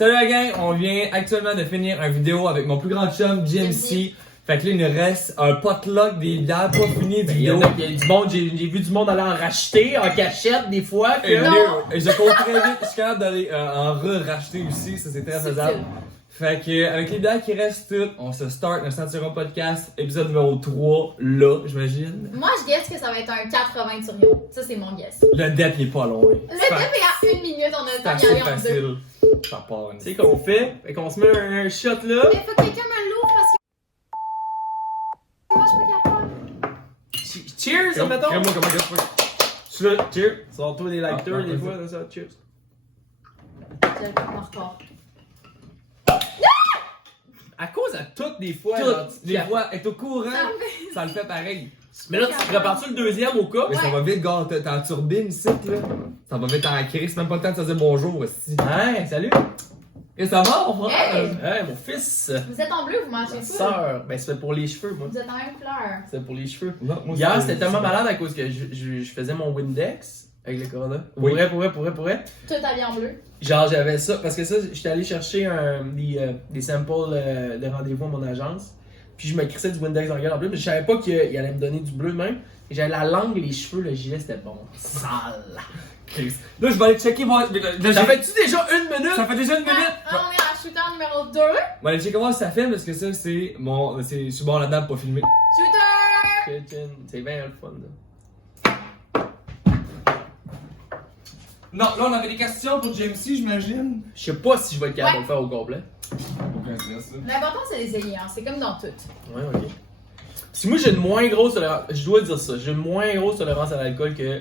Salut la gang, on vient actuellement de finir une vidéo avec mon plus grand chum, GMC. Fait que là, il nous reste un potluck des bières pas fini de vidéo. Il y a du monde, j'ai vu du monde aller en racheter en cachette des fois. Et je compte très vite, je suis capable d'aller en racheter aussi, ça c'est très faisable. Fait que avec les bières qui restent toutes, on se start un Ceinturon Podcast, épisode numéro 3, là, j'imagine. Moi, je guess que ça va être un 80 sur Rio. Ça, c'est mon guess. Le dep il est pas loin. Le dep est à 1 minute, on a le C'est temps d'y assez aller en deux. facile. Ça part. Tu sais qu'on fait? Fait qu'on se met un shot là. Mais faut que quelqu'un me l'ouvre parce que. Moi, je suis pas capable. Cheers, mettons! Comment je suis là, cheers. Sors-toi des lighters des fois, ça, cheers. Je le prends encore. À cause à toutes des fois, genre, Toutes les fois, être au courant, ça le fait pareil. Mais là, tu prépares-tu le deuxième au cas? Mais ça va vite, gars, t'as la turbine ici, là. Ça va vite en crise, c'est même pas le temps de te dire bonjour aussi. Hein, salut! Et ça va, mon frère? Hey! Hey, mon fils! Vous êtes en bleu, vous mangez Ma tout. sœur! Ben, c'est pour les cheveux, moi. Vous êtes en même couleur. C'est pour les cheveux. Non, moi, Hier, c'était tellement malade à cause que je faisais mon Windex avec le Corona. Pour Oui. vrai. Tout habillé en bleu. Genre, j'avais ça, parce que ça, j'étais allé chercher des samples de rendez-vous à mon agence. Puis je me crissais du Windex dans la gueule en bleu, mais je savais pas qu'il allait me donner du bleu de même. Et j'avais la langue, les cheveux, le gilet, c'était bon. Sale! Chris. Là, je vais aller checker voir. Ça fait-tu déjà une minute? Ça fait déjà une minute? Ah, on est à shooter numéro 2. Je vais aller checker voir si ça filme parce que ça, c'est mon. Je suis bon là-dedans pour pas filmer. Shooter! C'est bien le fun, là. Non, là, on avait des questions pour JMC, j'imagine. Je sais pas si je vais être capable de le faire au complet. Aucun stress, ça. L'important, c'est d'essayer, hein. C'est comme dans tout. Ouais, ok. Si moi j'ai une moins grosse tolérance, je dois dire ça, j'ai une moins grosse tolérance à l'alcool que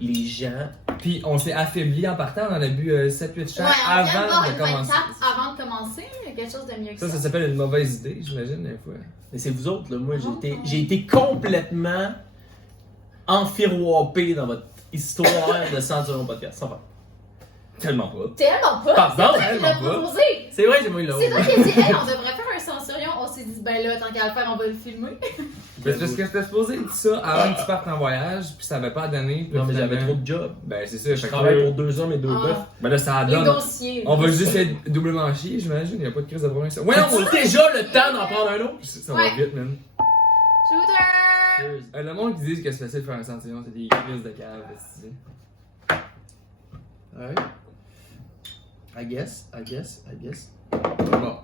les gens. Puis, on s'est affaibli en partant, on en a bu 7-8 shots Ouais, on vient de boire avant de une commencer. 24 avant de commencer. Il y a quelque chose de mieux que ça. Ça s'appelle une mauvaise idée, j'imagine, des fois. Mais c'est vous autres, là. Moi, j'ai été complètement enfiroipé dans votre histoire de Ceinturon Podcast. Sans faire. Tellement pas. Tellement pas. Pardon, C'est toi qui l'as tellement pas. proposé. C'est vrai, c'est moi là. C'est toi qui as dit, hey, on devrait faire un censurion. On s'est dit, ben là, tant qu'à le faire, on va le filmer. Mais c'est parce que j'étais supposé dire ça avant que tu partes en voyage, puis ça avait pas donné. puis Non, mais j'avais finalement- trop de jobs. Ben, c'est ça, Je fait que travaille là, pour 2 hommes et 2 Ah. bœufs. ben là, ça donne. Négocier. On va juste être doublement chier, j'imagine. Il n'y a pas de crise de problème. Ouais, on As-tu déjà le temps d'en prendre un autre? Ça Ouais. va vite, man. Shooter! Le monde qui dit que c'est facile de faire un sentiment, c'est des crises de cave, c'est. Ouais. I guess. Bon.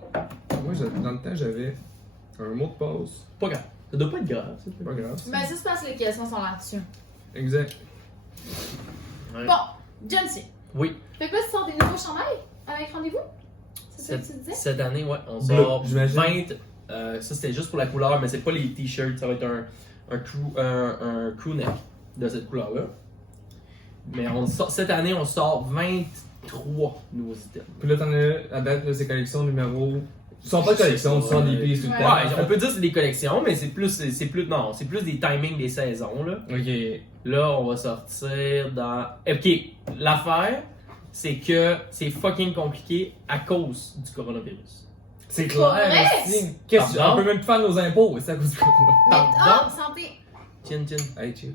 Moi, dans le temps, j'avais un mot de pause. Pas grave. Ça doit pas être grave, ça. C'est pas grave. Ben, ça se passe, les questions sont là-dessus. Exact. Ouais. Bon, Jonesy. Oui. Fait que là, tu sors des nouveaux chandails avec rendez-vous? C'est ça que tu disais? Cette année, ouais, on Bleu, sort j'imagine. 20. Ça, c'était juste pour la couleur, mais c'est pas les t-shirts. Ça va être un crew neck de cette couleur-là. Mais cette année, on sort 23 nouveaux items. Puis là, t'en as, à date, là, c'est collection numéro. Ce sont pas collections, ce sont des pièces tout le Ouais. temps. Ouais, on peut dire que c'est des collections, mais c'est plus des timings des saisons, là. Ok. Là, on va sortir dans. Ok, l'affaire, c'est que c'est fucking compliqué à cause du coronavirus. C'est Pour clair, vrai? aussi. Qu'est-ce que Pardon? on peut même plus faire nos impôts, c'est à cause du corona. Mais, Pardon? santé! Chin. Hey, cheers.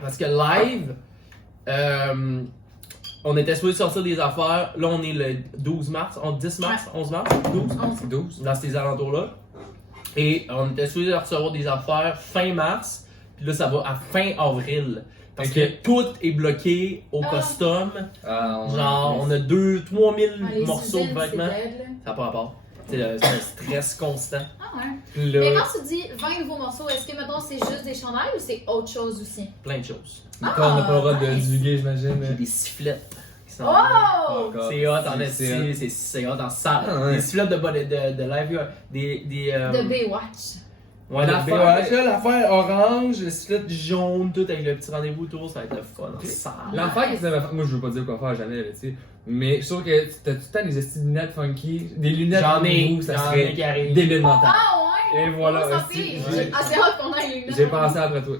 Parce que live, on était supposé sortir des affaires. Là, on est le 12 mars, 10 mars, 11 mars, 12, 12. dans ces alentours-là. Et on était supposé recevoir des affaires fin mars. Puis là, ça va à fin avril. Parce Ok. que tout est bloqué au custom. Ah, ouais. Genre, on a 2-3 000 Ah, les morceaux usines, de vêtements. c'est dead, là. Ça n'a pas rapport. C'est un stress constant. Ah ouais. Puis là, Mais quand tu dis 20 nouveaux morceaux, est-ce que maintenant c'est juste des chandails ou c'est autre chose aussi? Plein de choses. on n'a pas le droit de nice. divulguer, j'imagine. J'ai des sifflettes. Qui sont Oh! C'est hot en C'est esti, c'est hot en salle. Ah ouais. Des sifflettes de live, des De Baywatch. ouais, L'affaire- l'affaire orange, le sifflet jaune, tout avec le petit rendez-vous autour, ça va être le fun en salle. L'affaire qui s'avait fait, moi je veux pas dire quoi faire jamais, là, tu sais. Mais je trouve que t'as tout le temps des esti de lunettes funky, des lunettes J'en ai, rendez-vous, ça j'en serait ai qui arrivent. débile mental. Ah ouais! Et voilà, Oh, aussi, santé. j'ai- Ah, c'est hâte qu'on aille les J'ai pensé après toi.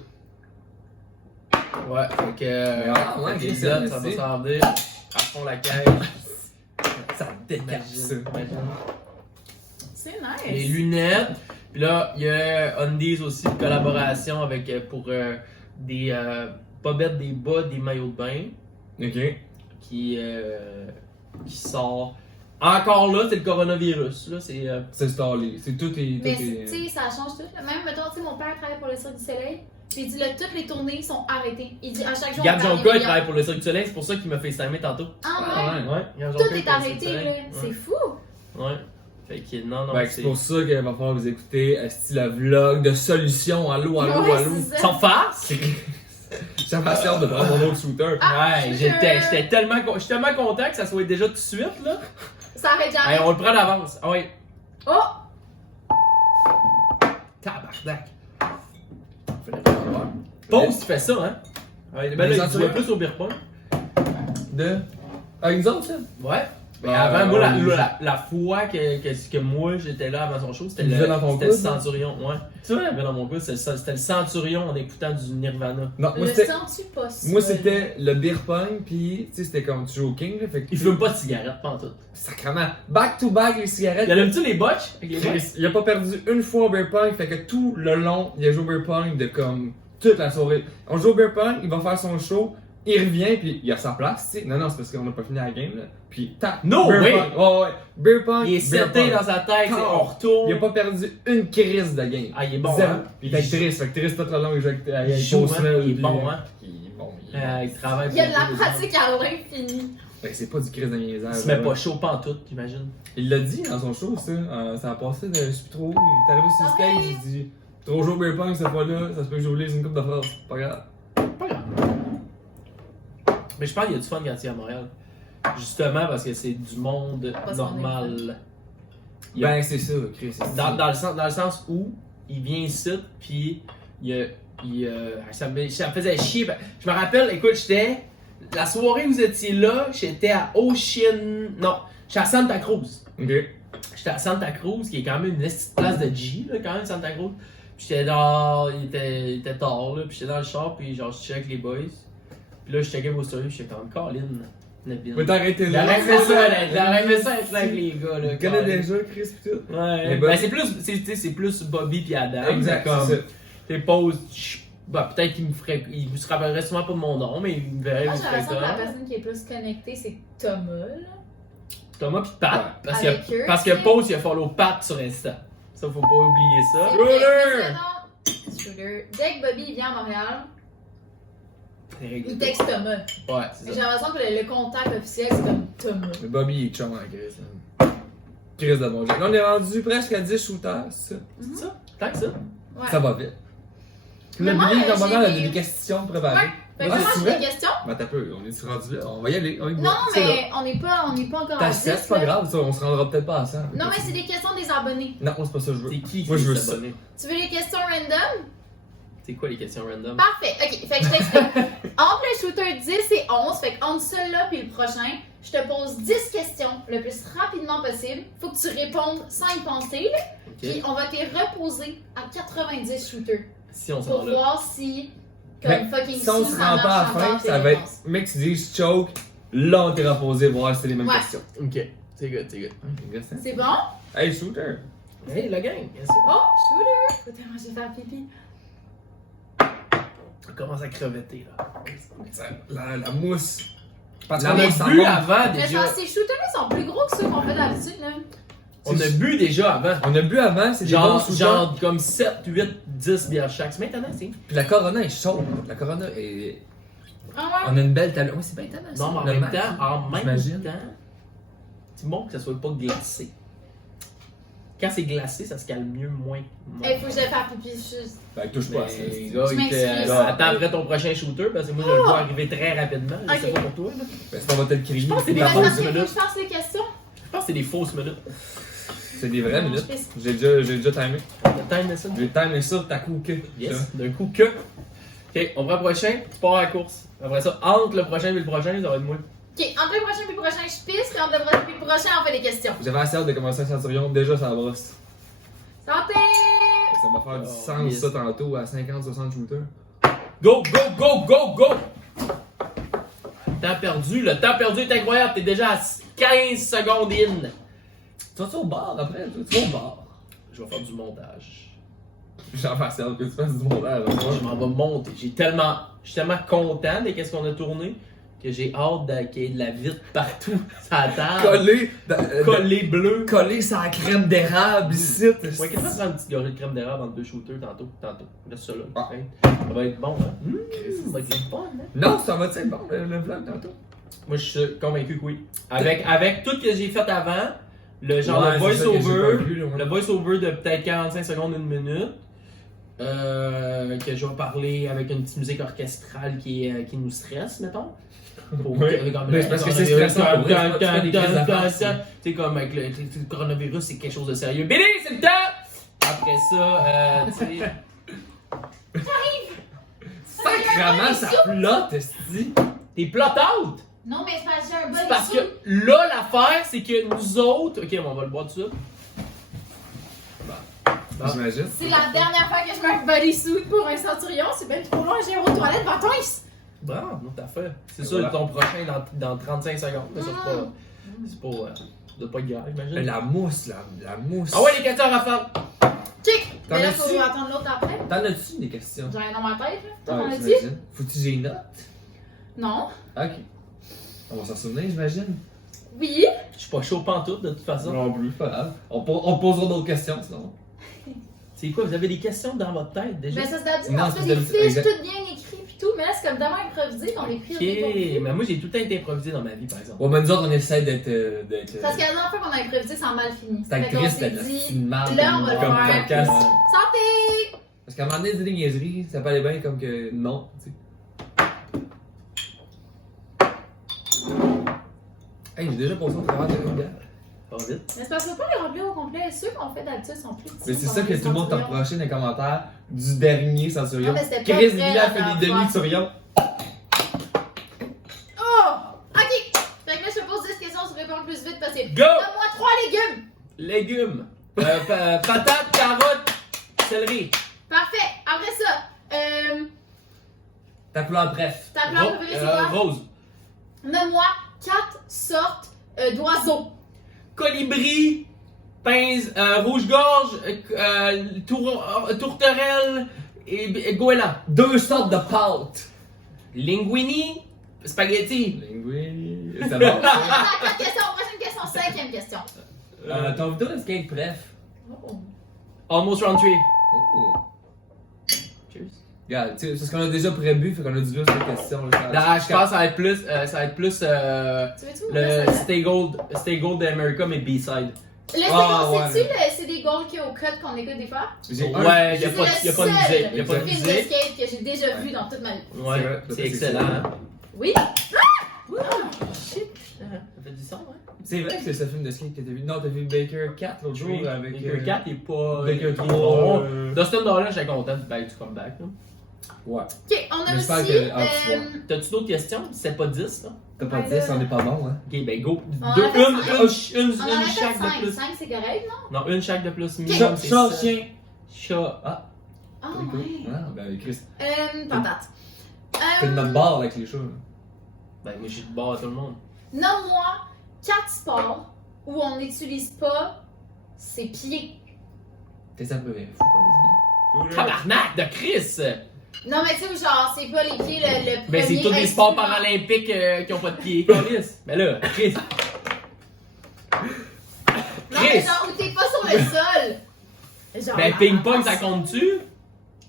Ouais, fait que. Ah, ouais, fait que ok, les autres, ça, ça va c'est- s'en venir. À fond la caisse. Ça décape ça. Imagine. C'est nice. Les lunettes. Puis là, il y a Undies aussi, une collaboration avec pour des bobettes, des bas, des maillots de bain. Ok. qui sort. Encore là, c'est le coronavirus. Là, c'est. C'est installé. C'est tout est. Mais Tout est... tu sais, ça change tout. Même, mettons, tu sais, mon père travaille pour le Cirque du Soleil. Puis il dit, là, toutes les tournées sont arrêtées. Il dit, à chaque jour, Gab on perd Jonka, des il travaille pour le Cirque du Soleil, c'est pour ça qu'il m'a fait STMer tantôt. Ah ouais? Ouais, Gab Tout Jonka, il est fait le arrêté, Cirque du là. Soleil. C'est fou. Ouais. Fait que non, Ben, c'est pour ça qu'il va falloir vous écouter le vlog de solutions. Allô, Ouais, allô. c'est ça. Sans face? J'ai hâte de prendre mon autre shooter. Ah, Ouais, shooter. j'étais tellement content que ça soit déjà tout de suite, là. Ça arrête jamais. Hey, on le prend d'avance. Ah ouais. Oh! Tabarnak. Pause, tu fais ça, hein? Ouais, ben là, il jouait plus au beer pong. De. Avec nous autres, ça? Ouais. Mais Ouais, avant, moi, ouais, la fois que moi j'étais là avant son show, c'était Il le, vivait dans ton c'était le coude, hein? Centurion. Ouais. Tu vois? Il vivait dans mon coude, c'était le Centurion en écoutant du Nirvana. Non, moi Le c'était. sens-tu pas ça? Moi c'était le beer pong, pis tu sais, c'était comme tu joues au King, là. Fait que. Il fume pas de cigarette, pas en tout. Sacrement. Back to back les cigarettes. Il aime-tu les botches? Avec les botches? Il a pas perdu une fois au beer pong, fait que tout le long, il a joué au beer pong de comme toute la soirée. On joue au beer pong, il va faire son show, il revient, puis il a sa place, tu sais. Non, c'est parce qu'on a pas fini la game, là. Puis tac. No beer way! pong. Ouais, ouais. Beer pong. Il est beer seté pong. dans sa tête, c'est Quand on retourne. Il a pas perdu une crise de game. Ah, il est bon, Zéro. hein? Il est triste, fait que triste tout le long, il joue avec Il joue, Post hein? Mel, Il est puis- bon, hein? Il est bon, Il travaille Il y a de pour la tous les pratique à l'infini. Ben, c'est pas du crise de niaisage. gens. Il se met là. pas chaud, pas en tout, j'imagine. Il l'a dit dans son show, ça. Ça a passé de je suis trop. Il est arrivé sur le stage, il dit trop jouer au beer pong cette fois-là, ça se peut que j'oublie une coupe de phrases. Pas grave. Pas grave. Mais je pense qu'il y a du fun quand il est à Montréal. Justement parce que c'est du monde Pas son normal. Il y a- Ben, c'est ça, Chris. c'est dans le sens où il vient ici, puis ça me faisait chier. Je me rappelle, écoute, j'étais. La soirée où vous étiez là, j'étais à Ocean. Non, j'étais à Santa Cruz. Ok. J'étais à Santa Cruz, qui est quand même une petite place de G, là, quand même, Santa Cruz. Puis j'étais dans. Il était tard, là, puis j'étais dans le char, puis genre, je check avec les boys. Puis là, je checkais vos stories, puis j'étais comme Colin. Mais t'arrêter Il là. aurait fait ça, là. Il aurait fait ça être là avec les gars, là. Tu connais Colin. déjà, Chris, pis tout. Ouais, Mais ben, Bobby- c'est plus Bobby puis Adam. Exact, comme, c'est ça. tes pauses, ben, peut-être qu'il me ferait. Il se rappellerait sûrement pas de mon nom, mais il me verrait. Moi, il j'ai me ferait l'impression que la comme, personne qui est plus connectée, c'est Thomas, là. Thomas pis Pat. Parce Avec que, eux, parce tu que sais. Pause, il a follow Pat sur Insta. Ça, faut pas oublier ça. C'est vrai, mais sinon, Shooter. Dès que Bobby il vient à Montréal, il texte Thomas. Ouais, c'est J'ai ça. l'impression que le contact officiel, c'est comme Thomas. Mais Bobby, il est chum en Chris. hein. Chris de bon jeu. Là, on est rendu presque à 10 shooters, c'est ça. C'est ça? Tant que ça. Ouais. Ça va vite. Mais Le moi, Billy, comme j'ai a des- des questions préparées. Ouais. Fait que Ouais, moi, c'est j'ai vrai. des questions. Ben, t'as peu, on est rendu là. On va y aller. On y va. Non, C'est là. mais on n'est pas encore à T'as 10. 7, c'est pas là. grave, ça, on se rendra peut-être pas à 100. Non, mais c'est des questions des abonnés. Non, c'est pas ça que je veux. C'est qui Moi, je veux s'est ça. abonné? Tu veux les questions random? C'est quoi les questions random? Parfait. Ok, fait que je t'explique. Entre le shooter 10 et 11, fait qu'entre celui-là puis le prochain, je te pose 10 questions le plus rapidement possible. Faut que tu répondes sans y penser, là. Puis Ok. on va te les reposer à 90 shooters Si on s'en pour va là. voir si, comme Mais fucking si on sous, se ça rend marche pas à la fin, encore, tes ça va être. réponses. Mec, tu dis choke, là on t'est reposé, voir si c'est les mêmes Ouais. questions. Ok. C'est good, c'est good. C'est bon? Hey, shooter! Hey, la gang, bien sûr. Oh, shooter! Putain, moi j'ai fait pipi. On commence à crevetter, là. La mousse. Parce On qu'on a ça bu monte. avant Mais déjà. genre, ces shooters-là sont plus gros que ceux qu'on fait d'habitude, là. On a bu déjà avant. On a bu avant, c'est des bons Genre, shooters. genre comme 7, 8, 10 bières chaque. C'est maintenant, c'est. Puis la Corona est chaude. La Corona est. Ah ouais? On a une belle talon. Oui, c'est bien talon. ça, Non, mais en le même max. temps, J'imagine. c'est bon que ça soit pas glacé. Quand c'est glacé, ça se calme mieux, moins. Il faut que j'aille faire pipi juste. Ben, touche pas à ça. Mais, c'est- gars, Je il m'excuse. fait, attends après ton prochain shooter, parce que moi, je le vois arriver très rapidement. Je sais Ok. pas pour toi, là. Ben, c'est on va te le crier. Je pense que c'est Mais des c'est fausses parce qu'il faut que minutes. je fasse les questions. Je pense que c'est des fausses minutes. C'est des vraies Non, minutes. je fais- J'ai déjà timé. T'as time ça? J'ai timé ça, ta coup que. Yes. D'un coup que. Ok, on prend le prochain, tu pars à la course. Après ça, entre le prochain et le prochain, ça va être moi. Ok, entre le prochain et le prochain, je pisse, puis entre le prochain et le prochain, on fait des questions. J'avais assez hâte de commencer un Centurion, déjà ça brosse. Santé! Ça va faire du Oh, sens yes. ça tantôt à 50-60 shooters. Go, go, go, go, go! Temps perdu, le temps perdu est incroyable, t'es déjà à 15 secondes in. Tu vas-tu au bar après? Tu vas au bar? Je vais faire du montage. J'en fais assez hâte que tu fasses du montage. Je m'en vais monter. Je suis tellement content de qu'est-ce qu'on a tourné que j'ai hâte qu'il y ait de la vitre partout sur la table. Collé Bleu. Collé sur la crème d'érable ici. Ouais, qu'est-ce que ça prend une petite gorgée de crème d'érable entre deux shooters tantôt? Laisse ça là. Ah. Ça va être bon, hein? Ça va être bon, hein? Non, ça va être bon le vlog tantôt. Moi, je suis convaincu que oui. Avec tout ce que j'ai fait avant, le genre Ouais, de c'est ça que j'ai voice-over, pas vu, là, ouais. le voice-over de peut-être 45 secondes, 1 minute, que je vais parler avec une petite musique orchestrale qui nous stresse, mettons. Oui. Mais c'est parce que c'est stressant pour vrai, c'est pas des crises d'affaires, Tu sais, comme avec le coronavirus, c'est quelque chose de sérieux. Billy, c'est le temps! Après ça, tu sais. Sacrement, ça flotte, esti. T'es plot out! Non, mais c'est parce que j'ai un bon C'est parce issue. que là, l'affaire, c'est que nous autres. Ok, on va le boire tout de suite. J'imagine. C'est la dernière fois que je mets un bodysuit pour un centurion. C'est bien trop long, j'ai aux toilettes, bâtons. Bravo, notre affaire. C'est ça, Voilà. ton prochain dans 35 secondes. Mais ça, c'est pas. Ça doit pas être grave, j'imagine. La mousse, la mousse. Ah ouais, les questions à faire! Chic! T'en Mais là, as-tu? faut attendre l'autre après. T'en as-tu des questions? J'en ai dans ma tête, là. Toi, Ouais, t'en as-tu? j'imagine. Faut-tu que j'ai une note? Non. Ok. On va s'en souvenir, j'imagine. Oui. Je suis pas chaud pantoute de toute façon. Non plus, pas grave. On posera d'autres questions sinon. C'est quoi, vous avez des questions dans votre tête déjà? Ben, ça se date Non, on c'est fait des d'habitude, fiches exact. toutes bien écrites pis tout, mais là, c'est comme demain improvisé qu'on écrit au départ. Ok, mais moi j'ai tout le temps été improvisé dans ma vie par exemple. Ouais, mais nous autres, on essaie d'être. Parce que la dernière fois qu'on a improvisé, ça a mal fini. C'est Fait qu'on triste s'est d'être dit, une marde là, on va le comme faire. podcast. Santé! Parce qu'à un moment donné, dire des niaiseries, ça peut aller bien comme que non, tu sais. Hey, j'ai déjà passé au travers de une bière. Pas vite. Mais c'est parce qu'on peut pas les remplir au complet. Ceux qu'on fait d'habitude sont plus petits. Mais c'est sont ça que des tout le monde t'a centurions. reproché dans les commentaires du dernier Centurion. Ah, mais c'était pas Chris vrai, Villa la fait dernière des fois. demi-Centurions. Oh! Ok! Fait que là, je te pose 10 questions, tu réponds le plus vite possible. Go! Donne-moi 3 légumes! Légumes. Patates, carottes, céleri. Parfait! Après ça, Ta couleur bref. ta plante préférée, c'est quoi? Rose. Nomme-moi 4 sortes d'oiseaux. Colibri, pince, rouge-gorge, tourterelle et goéland. 2 sortes de pâtes. Linguini, spaghetti. Linguini. C'est bon. 4 questions, prochaine question, 5e question. Ton vidéo de skate bref. Oh. Almost round 3. Oh. Cheers. Regarde, tu sais, c'est ce qu'on a déjà prévu, fait qu'on a dit là cette question. Là, je pense que ça va être plus, Tu veux-tu le Stay Gold d'America, mais B-side. Le Ah, c'est-tu ouais. c'est des goals qu'il y a au cut qu'on écoute des fois? Ouais, y a C'est pas de musique. Y a pas de film de musique. skate que j'ai déjà vu dans toute ma vie. Ouais, vrai, c'est c'est excellent. excellent. Hein? Oui? Shit, ça fait du son, hein? C'est vrai que c'est ce film de skate que t'as vu. Non, t'as vu Baker 4 l'autre jour avec. Baker 4 il est pas. Baker il est 3. bon. Dustin Dolan, j'étais content du comeback. Là. Ouais. Ok, on a J'espère aussi. que- ah, tu vois. T'as-tu d'autres questions? C'est pas 10, là? T'as pas Ouais, dit, là. ça en est pas bon, hein. Ok, ben go. On Deux, en a fait une On en a fait chaque 5. de plus. 5 c'est correct, non? Non, une chaque de plus. Ok. Minimum, c'est Chat, ça. chien. Chat. Ah, Ah, c'est cool. ouais. Ah, ben Chris, Patate. t'es de notre barre avec les chats. là. Ben, moi, j'ai de bord à tout le monde. Nomme-moi 4 sports où on n'utilise pas ses pieds. T'es ça peu fou, pas les Tabarnak de Chris! Non, mais tu sais, genre, c'est pas les pieds le premier. Ben, c'est tous des sports instrument. paralympiques qui ont pas de pieds. Câlisse. Ben là, Chris. Non, mais genre, où t'es pas sur le sol. Genre, Ben, ping-pong, ça compte-tu?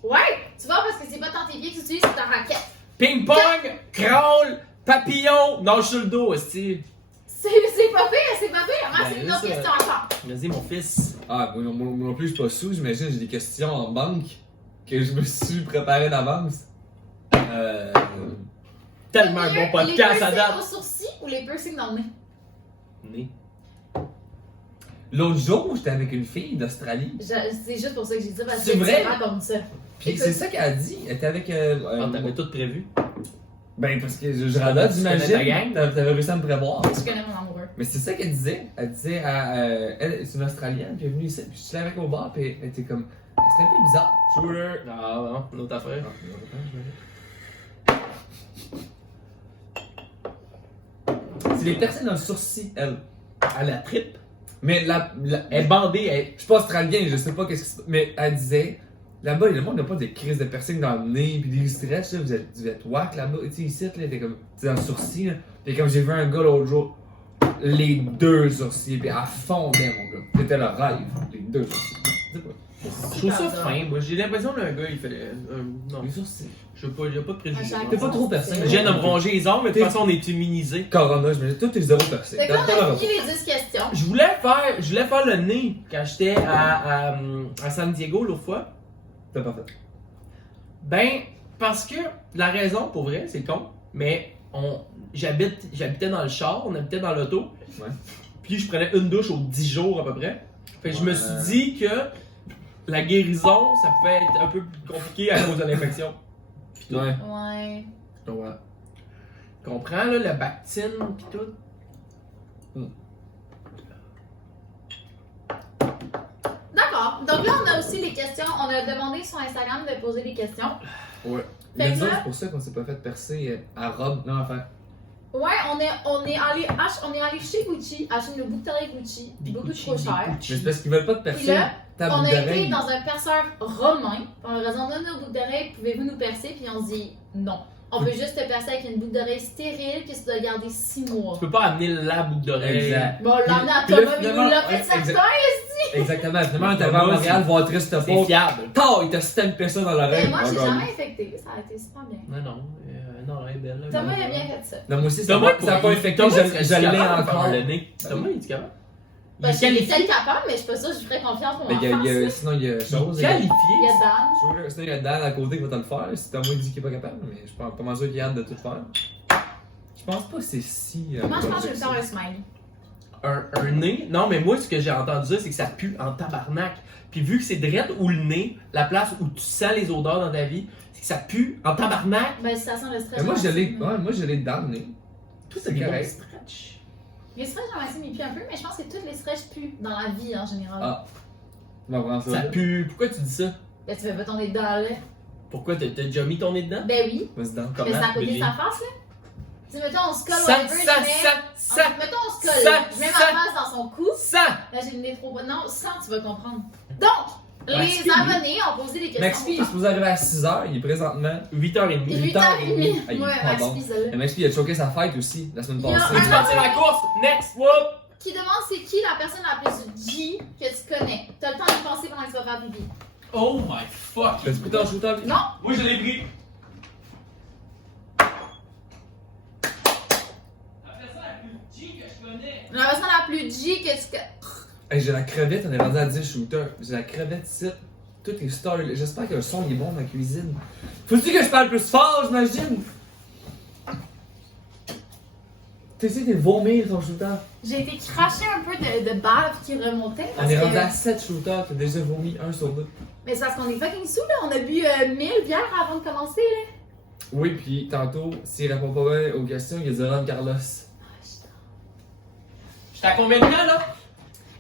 Ouais, tu vois, parce que c'est pas tant tes pieds que tu utilises, c'est ta raquette. Ping-pong, crawl, papillon, nage sur le dos, aussi. C'est pas pire, c'est pas pire. Ah, c'est Ben, une là, autre ça- question encore. Vas-y, mon fils. Ah, moi non plus, je suis pas sous, j'imagine, j'ai des questions en banque que je me suis préparé d'avance. Tellement un bon podcast à Les piercings date. aux sourcils ou les piercings dans le nez? Né. L'autre jour, j'étais avec une fille d'Australie. C'est juste pour ça que j'ai dit, parce C'est que vrai? tu racontes ça. Puis Écoute. c'est ça qu'elle a dit. Elle était avec. Ah, t'avais tout prévu. Ben, parce que je radote, Tu connais ta j'imagine. gang? T'avais réussi à me prévoir. Je connais mon amoureux. Mais c'est ça qu'elle disait. Elle disait, elle, c'est une Australienne, puis elle est venue ici, puis je suis allé avec au bar, puis elle était comme. C'était un peu bizarre. Shooter! Ah, non, une autre affaire. C'est les personnes dans le sourcil, elle. À la tripe. Mais Elle est bandée, elle. je suis pas australien, je sais pas qu'est-ce que c'est. Mais elle disait, Là-bas, le monde n'a pas des crises de piercing dans le nez pis des stretches, là. Vous êtes wack là-bas. Tu sais, ici, là, t'es comme. T'es dans le sourcil, là. Pis comme j'ai vu un gars l'autre jour, les 2 sourcils, pis à fond, mon gars. C'était le rêve, les 2 sourcils. Je sais pas. Je trouve ça fin, moi. J'ai l'impression que le gars, il fait. Non, Les sourcils. je veux pas, il y a pas de préjugés. À chaque T'es pas trop percé. Je viens de me ronger les armes, mais de toute façon, on est immunisés. Corona, je me dis, toi, t'es 0 percé. Fait que là, on a fini les 10 questions. Je voulais faire le nez quand j'étais à San Diego l'autre fois. T'as pas fait. Ben, parce que la raison, pour vrai, c'est con, mais j'habitais dans le char, on habitait dans l'auto. Ouais. Puis je prenais une douche aux 10 jours à peu près. Fait que je me suis dit que la guérison, ça pouvait être un peu plus compliqué à cause de l'infection. Ouais. Ouais. Ouais. Comprends, là, la bactine pis tout. D'accord. Donc là, on a aussi les questions. On a demandé sur Instagram de poser des questions. Ouais. Fait Mais que nous là- autres, c'est pour ça qu'on s'est pas fait percer à robe. Non, enfin. Ouais, on est allé chez Gucci, acheter nos boucles d'oreilles Gucci, beaucoup trop cher. Mais c'est parce qu'ils veulent pas te Puis percer là, ta on boucle a été d'oreille. dans un perceur romain. On leur a dit, on donne nos boucles d'oreilles, pouvez-vous nous percer? Puis on se dit non. On veut juste te percer avec une boucle d'oreille stérile que tu dois garder 6 mois. Tu peux pas amener la boucle d'oreille. Exact. Bon, on l'a amené à Puis là, Thomas, mais il nous finalement, l'a fait ouais, certain. Exactement. Finalement, on est arrivé à Thomas, Montréal voir triste C'est peau. fiable. Tao, il t'a stampé ça dans l'oreille. Mais moi, j'ai Oh, jamais infecté. Ça a été super bien. Non, elle est belle. là. Thomas, il a bien fait ça. Non, moi aussi, Thomas, ça a pas infecté, Thomas, je est-ce qu'il l'ai est capable de encore. faire le nez. Thomas, il est capable? Ben, je suis peut-être capable, mais je suis pas sûre que je ferais confiance pour Mais mon sinon, il y a chose. Qualifié. Il y a Dan. Sinon, il y a Dan à côté qui va te le faire. Si Thomas dit qu'il est pas capable, mais je pense pas mal sûr qu'il a hâte de tout faire. Je pense pas que c'est si. Moi, je pense que je vais proche me que faire ça. un smile. Un nez? Non, mais moi, ce que j'ai entendu dire, c'est que ça pue en tabarnak. Puis vu que c'est drette ou le nez, la place où tu sens les odeurs dans ta vie, c'est que ça pue en tabarnak. Ben, si ça sent le stress. Mais moi, je l'ai j'en ai. moi, je l'ai dans le nez. Tout C'est c'est des bons correct. stretch. Les stress, j'en ai assez mis plus un peu, mais je pense que toutes les stress puent dans la vie en général. Ah. On va prendre ça. Ça là. pue. Pourquoi tu dis ça? Ben, tu veux pas ton nez dedans, là? Pourquoi t'as déjà mis ton nez dedans? Ben oui. Vas-y, dans. Comment? Mais c'est à côté de Billy? sa face, là. Tu sais, mettons, on se colle, Ça, whatever, je mets... Mettons, on se colle, ça, là. Je mets ma ça. face dans son cou. Ça! Là, j'ai le nez trop bas. Non, sans, tu vas comprendre. Donc, les Maxpi, abonnés ont posé des questions. Maxpi, il est supposé arriver à 6h, il est présentement. 8h30. 8h30. Ah, il est Ouais, pas bon. Maxpi, celle-là. Et Maxpi, il a choqué sa fête aussi, la semaine Il y a passée. un Tu partir la course! Next! Whoop! Qui demande c'est qui la personne la plus G que tu connais. T'as le temps de penser pendant que tu vas faire pipi. Oh my fuck! T'as-tu pris ton shooter? Non? Moi, je l'ai pris. La personne la plus G que je connais. La personne la plus G que tu connais. Hey, j'ai la crevette, on est rendu à 10 shooters. J'ai la crevette ici. Toutes les stars. J'espère que le son il est bon dans la cuisine. Faut-tu que je parle plus fort, j'imagine? T'essayes de vomir ton shooter. J'ai été cracher un peu de bave qui remontait. On Parce est rendu à que... 7 shooters, t'as déjà vomi un sur deux. Mais c'est parce qu'on est fucking sous là. On a bu 1000 bières avant de commencer là. Oui, puis tantôt, s'il répond pas bien aux questions, il dira Carlos. J'étais à combien de temps là?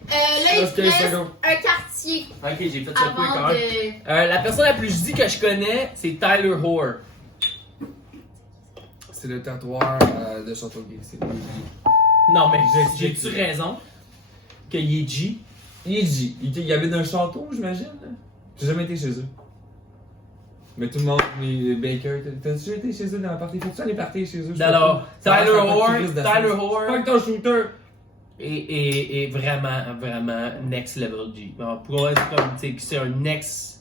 Là, il Reste te 15 reste secondes. un quartier Ok, j'ai fait ça quick quand avant même. de. La personne la plus G que je connais, c'est Tyler Hoare. C'est le tatoueur de Châteauguay. C'est lui. Non, mais J'ai- j'ai-tu raison qu'il est G? Il est G. Il habite dans un château, j'imagine. Là. J'ai jamais été chez eux. Mais tout le monde, les Baker, t'as déjà été chez eux dans la partie? Faut-tu aller partir chez eux? Je sais Alors, pas. Tyler Ça va faire Hoare, partie de la Tyler sauce. Hoare Fuck ton shooter! est vraiment next level G. Alors, pour être comme, tu sais, que c'est un next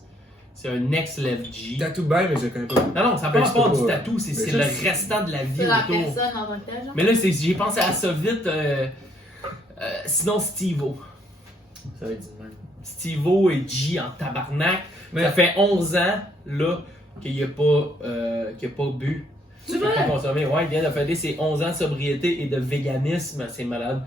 level G. Tatou bien, mais je le connais pas. Non, non, ça n'a Ben, pas je rapport peux du pas, tatou, c'est mais le je sais. restant de la vie C'est la autour. personne en tant que telle, genre. Mais là, j'ai pensé à ça vite. Sinon, Steve-O. Ça va être du même. Steve-O et G en tabarnak. Mais- Ça fait 11 ans, là, qu'il n'a pas bu. C'est Qu'il a vrai? pas consommé. Ouais, il vient de fêter ses 11 ans de sobriété et de véganisme. C'est malade.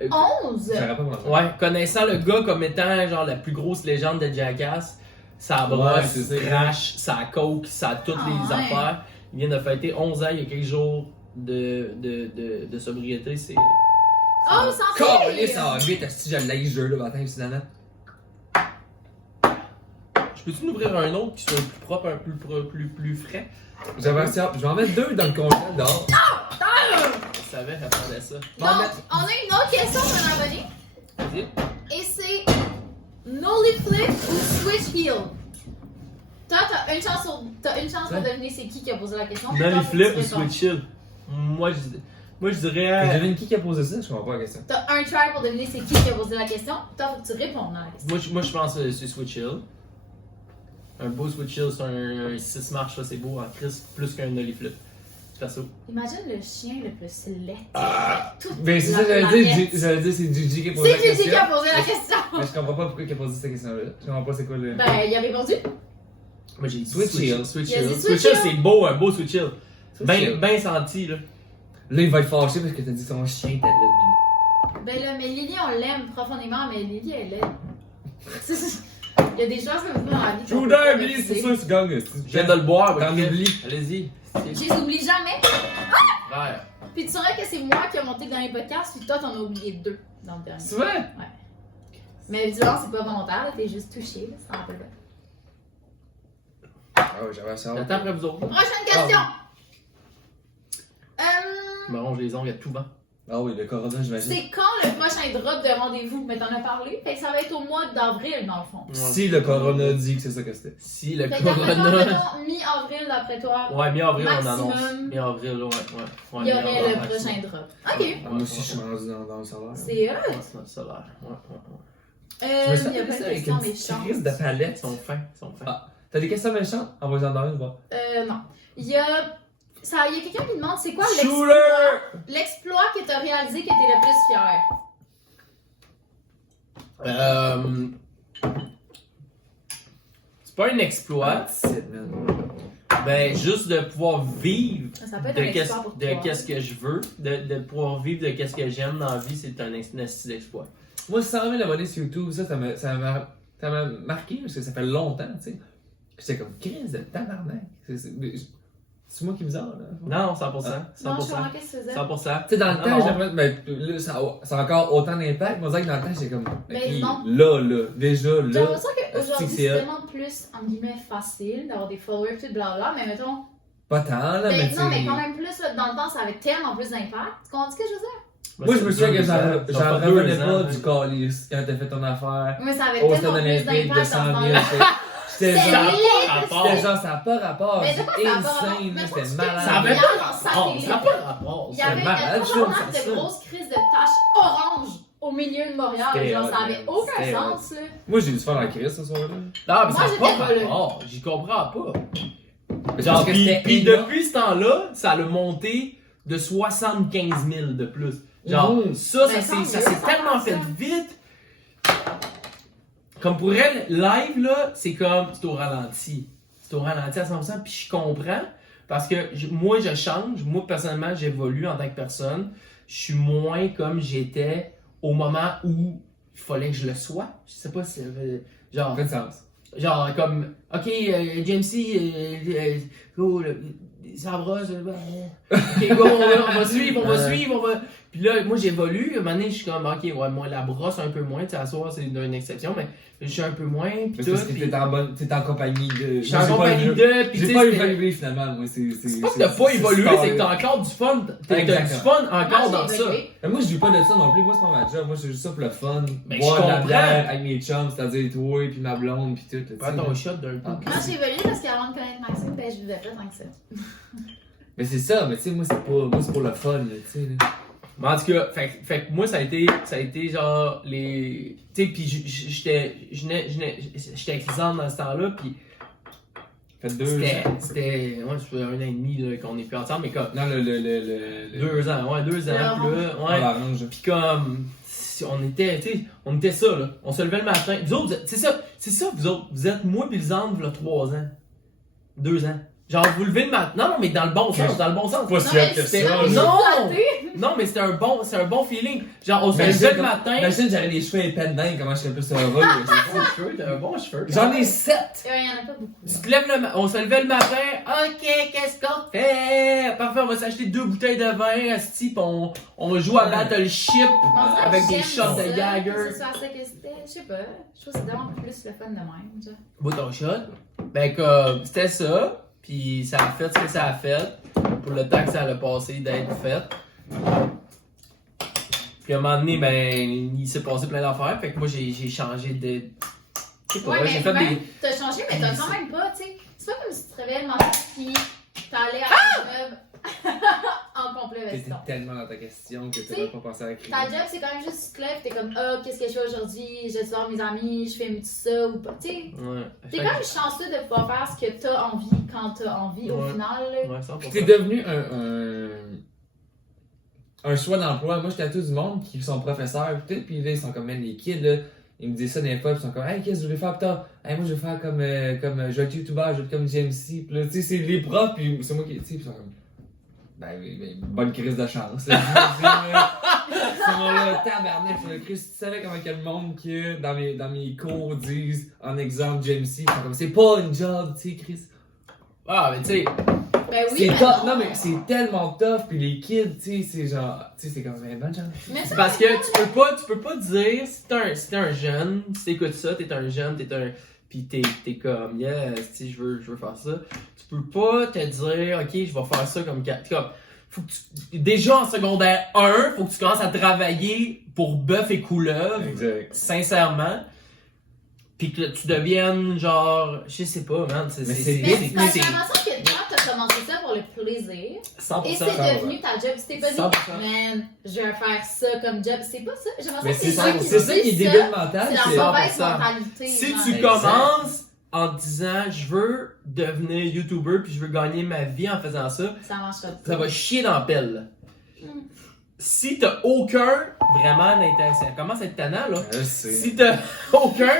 11! J'aurais pas pensé. Ouais, connaissant le gars comme étant genre la plus grosse légende de Jackass, ça Ouais, brosse, c'est ça. crash, ça coke, ça a toutes Ah, les ouais. affaires. Il vient de fêter 11 ans, il y a quelques jours de sobriété, c'est... Oh, sans Calé, rire! ça va vite, si j'ai le jeu là, matin, finalement. Je peux-tu nous ouvrir un autre qui soit plus propre, un peu plus frais? J'avais assez hâte. Je vais en mettre 2 dans le congélateur dehors. Je savais, j'attendais ça. Donc, on a une autre question d'un abonné. Vas-y. Et c'est Nollie Flip ou Switch Heel? Toi, t'as une chance pour deviner c'est qui a posé la question. Nolly Toi, Flip faut ou que tu répondes. Sweet Chill? Moi, je dirais. Devine qui a posé ça? Je comprends pas la question. T'as un try pour deviner c'est qui a posé la question. Toi, faut que tu répondes à la question. Moi, je pense que c'est Sweet Chill. Un beau Sweet Chill, c'est un 6 marches, ça, c'est beau en crise, plus qu'un Nolly Flip. Perso. Imagine le chien le plus laid. Ben, c'est ça, j'allais dire, c'est Gigi qui a posé la C'est question. Gigi qui a posé la question. Mais je comprends pas pourquoi il a posé cette question-là. Je comprends pas c'est quoi le. Ben, il a répondu. Moi, j'ai dit Sweet Chill. Sweet Il a dit Chill. Sweet Sweet Chill, Chill. c'est beau, un beau Sweet Chill. Chill. Ben senti, là. Là, il va être fâché parce que t'as dit son chien t'a laid. Ben là, mais Lily, on l'aime profondément, mais Lily, elle est. Il y a des choses comme ça dans la vie. qu'on peut pas Judas, Billy, refuser. c'est sûr que tu gagnes. Je viens de le boire, T'en ok? oublies. Allez-y. Je les oublie jamais. Frère. Puis tu saurais que c'est moi qui ai monté le dernier podcast, puis toi, t'en as oublié 2 dans le dernier. C'est vrai? Mais évidemment, c'est pas volontaire, là, t'es juste touché, là, ça t'en rappelle pas. Ah ouais, j'avais ça. J'attends après vous autres. Prochaine question! Je me ronge les ongles à tout vent. Ah oui, le corona, j'imagine. C'est quand le prochain drop de rendez-vous? Mais t'en as parlé, fait que ça va être au mois d'avril, dans le fond. Si le corona dit que c'est ça que c'était. Si le Fait qu'après toi, corona. mettons, mi-avril, d'après toi, Ouais, mi-avril, on Maximum. annonce. Mi-avril, ouais. il y aurait le prochain drop. Ok. Moi aussi, je suis rendu dans le salaire. C'est Ouais, c'est notre solaire. Ouais. Je me sens il y a plein de avec questions une petite méchantes. crise de palette. Ils sont fins, ils sont fins. Ah. T'as des questions méchantes? Envoie-en dans une, voir. Non. Il y a quelqu'un qui demande c'est quoi Shooter! l'exploit que t'as réalisé que t'es le plus fier? C'est pas un exploit, C'est, man. ben juste de pouvoir vivre Ça peut être de un exploit pour toi. qu'est-ce que je veux, de pouvoir vivre de qu'est-ce que j'aime dans la vie, c'est un esti d'exploit. Moi, 100 000 abonnés sur YouTube, ça m'a marqué parce que ça fait longtemps, tu sais. J'étais comme 15 de tabarnak. C'est moi qui me sors, là. Non, 100%. Non, je 100%. comprends qu'est-ce que tu faisais. 100%. Tu sais, dans le Non, temps, non. j'aimerais. Ben, là, ça a encore autant d'impact, mais on dirait que dans le temps, j'étais comme. Mais ok, non. là, déjà, J'ai là. l'impression qu'aujourd'hui, c'est c'est hot. tellement plus, entre guillemets, facile d'avoir des followers, tout blabla, mais mettons. Pas tant, là, mais Ben, tu non, mais sais. quand même plus, là, dans le temps, ça avait tellement plus d'impact. Tu comprends ce que je veux dire? Moi, je me souviens que j'en revenais pas hein. du calice quand t'as fait ton affaire. Mais ça avait Au stade tellement plus olympique de d'impact dans 100 ce 000. temps-là. J'étais C'est genre. lit! C'était genre, ça n'a pas rapport. Mais de C'est quoi ça a pas rapport? insane, Mais là, pourquoi c'était tu malade. Ça avait Regarde pas dans rapport. sa Ça n'a pas rapport. Il y avait malade, ça, tellement ça. de grosses crises de taches oranges au milieu de Montréal. C'était Genre, ça hot, avait man. aucun C'était sens, là. Moi, j'ai dû faire la crise ce soir-là. Non, mais Moi, ça n'a j'étais pas pas là. rapport. J'y comprends pas. Parce Genre, que puis c'était énorme. depuis ce temps-là, ça a monté de 75 000 de plus. Genre, Mhm. ça Mais s'est tant ça s'est mieux, tellement ça. fait vite. Comme pour elle, live, là, c'est comme, c'est au ralenti. C'est au ralenti à 100%, puis je comprends. Parce que moi, je change. Moi, personnellement, j'évolue en tant que personne. Je suis moins comme j'étais au moment où il fallait que je le sois. Je sais pas si ça veut... Genre, Ça fait sens. genre comme, ok, JMC, go, ça brosse, ok, go, on va suivre. Puis là, moi j'évolue, à un moment donné, je suis comme, ok, ouais, moi la brosse un peu moins, tu sais, à soir c'est une exception, mais je suis un peu moins, Mais puis c'est tout. parce que Puis t'es en compagnie de. je suis en compagnie de, puis tu J'ai sais, pas c'était- évolué finalement, moi. c'est pas que t'as pas évolué, c'est que t'as encore du fun, t'as du Exactement. fun encore Moi, dans j'ai ça. évolué. Mais moi, je vis pas de ça non plus. Moi, c'est pas ma job. Moi, c'est juste ça pour le fun. Mais Boire je de la comprends. bière avec mes chums, c'est-à-dire toi, puis ma blonde, puis tout. tu sais. Prends ton shot d'un coup. Ah. Moi, j'ai évolué parce qu'avant de connaître Maxime, ben, je vivais pas tant que ça. Mais c'est ça, mais tu sais, moi, c'est pour le fun, là, tu sais. là. Mais en tout cas, fait que moi, ça a été genre les. Tu sais, pis j'étais excisante dans ce temps-là, pis Fait 2 ans. c'était. Ouais, ça fait 1 an et demi là, qu'on est plus ensemble, mais comme. Non, le 2 ans, ouais, 2 ans, Le puis là, ouais. l'orange. Pis comme. On était ça, là. On se levait le matin. Vous autres, c'est ça, vous autres. Vous êtes moi pis Lisandre, il y a 3 ans. 2 ans. Genre, vous levez le matin. Non, mais dans le bon sens, dans le bon sens. Pas Non, si mais hâte que c'est ça. ça, là. Non! flatté. Non, mais c'est un bon feeling. Genre, on se Imagine levait le comme- matin. Imagine, j'avais les cheveux épais dedans, comment je serais plus heureux. là. Cheveux, t'as un bon cheveu. J'en ai 7! Il y en a pas beaucoup. Tu te lèves on se levait le matin, ok, qu'est-ce qu'on fait? Parfait, on va s'acheter 2 bouteilles de vin, asti, pis on va jouer à Battleship On dirait avec que des j'aime shots ça, de Jagger. que ce soit ça que c'était. Je sais pas. Je trouve que c'est vraiment plus le fun de même. genre. Bois ton shot. Ben, comme, c'était ça, pis ça a fait ce que ça a fait, pour le temps que ça a passé d'être fait. Puis à un moment donné, ben, il s'est passé plein d'affaires, fait que moi j'ai changé Je sais pas, Ouais, j'ai mais fait même, des. t'as changé, mais t'as quand même pas, tu sais. C'est pas comme si tu te réveilles le matin pis t'allais à la job en complet T'étais veston. tellement dans ta question que T'sais, t'as même pas pensé à la crise. Ta job, c'est quand même juste tu te lèves, t'es comme, ah, qu'est-ce que je fais aujourd'hui? Je sors mes amis, je fais tout ça ou pas. Tu sais, Ouais. t'es quand même chanceux de pouvoir faire ce que t'as envie quand t'as envie au Ouais. final. Là. Ouais, 100%. C'est devenu un choix d'emploi. Moi, j'étais à tout du monde qui sont professeurs, puis là, ils sont comme, même les kids, là. Ils me disent ça des fois, puis ils sont comme, hey, qu'est-ce que je vais faire plus tard? Hey, moi, je vais faire comme je vais être YouTuber, je vais être comme JMC. Puis là, tu sais, c'est les profs, puis c'est moi qui, tu sais, puis ils sont comme, bonne crise de chance. Là. C'est mon là, tabarnak, Chris, tu savais comment quel monde que dans mes cours disent, en exemple, JMC, ils sont comme, c'est pas une job, tu sais, Chris. Ah, mais tu sais. Ben oui, C'est mais tough, non mais c'est tellement tough, puis les kids, tu sais, c'est genre, tu sais, c'est comme, bonne chance. Mais ça, Parce que tu peux pas dire, si t'es un jeune, si t'écoutes ça, t'es un jeune, pis t'es comme, yeah, si je veux faire ça. Tu peux pas te dire, ok, je vais faire ça comme, faut que déjà en secondaire 1, faut que tu commences à travailler pour bœuf et couleuvre, Exact. sincèrement. Pis que tu deviennes genre, je sais pas, man, Mais c'est mais parce que j'ai l'impression que toi, t'as commencé ça pour le plaisir. 100%. Et c'est devenu ta job. Si t'es pas dit, 100%. man, je vais faire ça comme job. C'est pas ça. J'ai Mais l'impression c'est que ça, c'est ça qui est débile mental. C'est c'est- la mauvaise 100%. mentalité. Si genre. tu Exact. commences en te disant je veux devenir YouTuber puis je veux gagner ma vie en faisant ça, Ça marchera pas. ça va chier dans la pelle. Mm. Si t'as aucun vraiment d'intérêt, ça commence à être tannant là. Je sais. Si t'as aucun.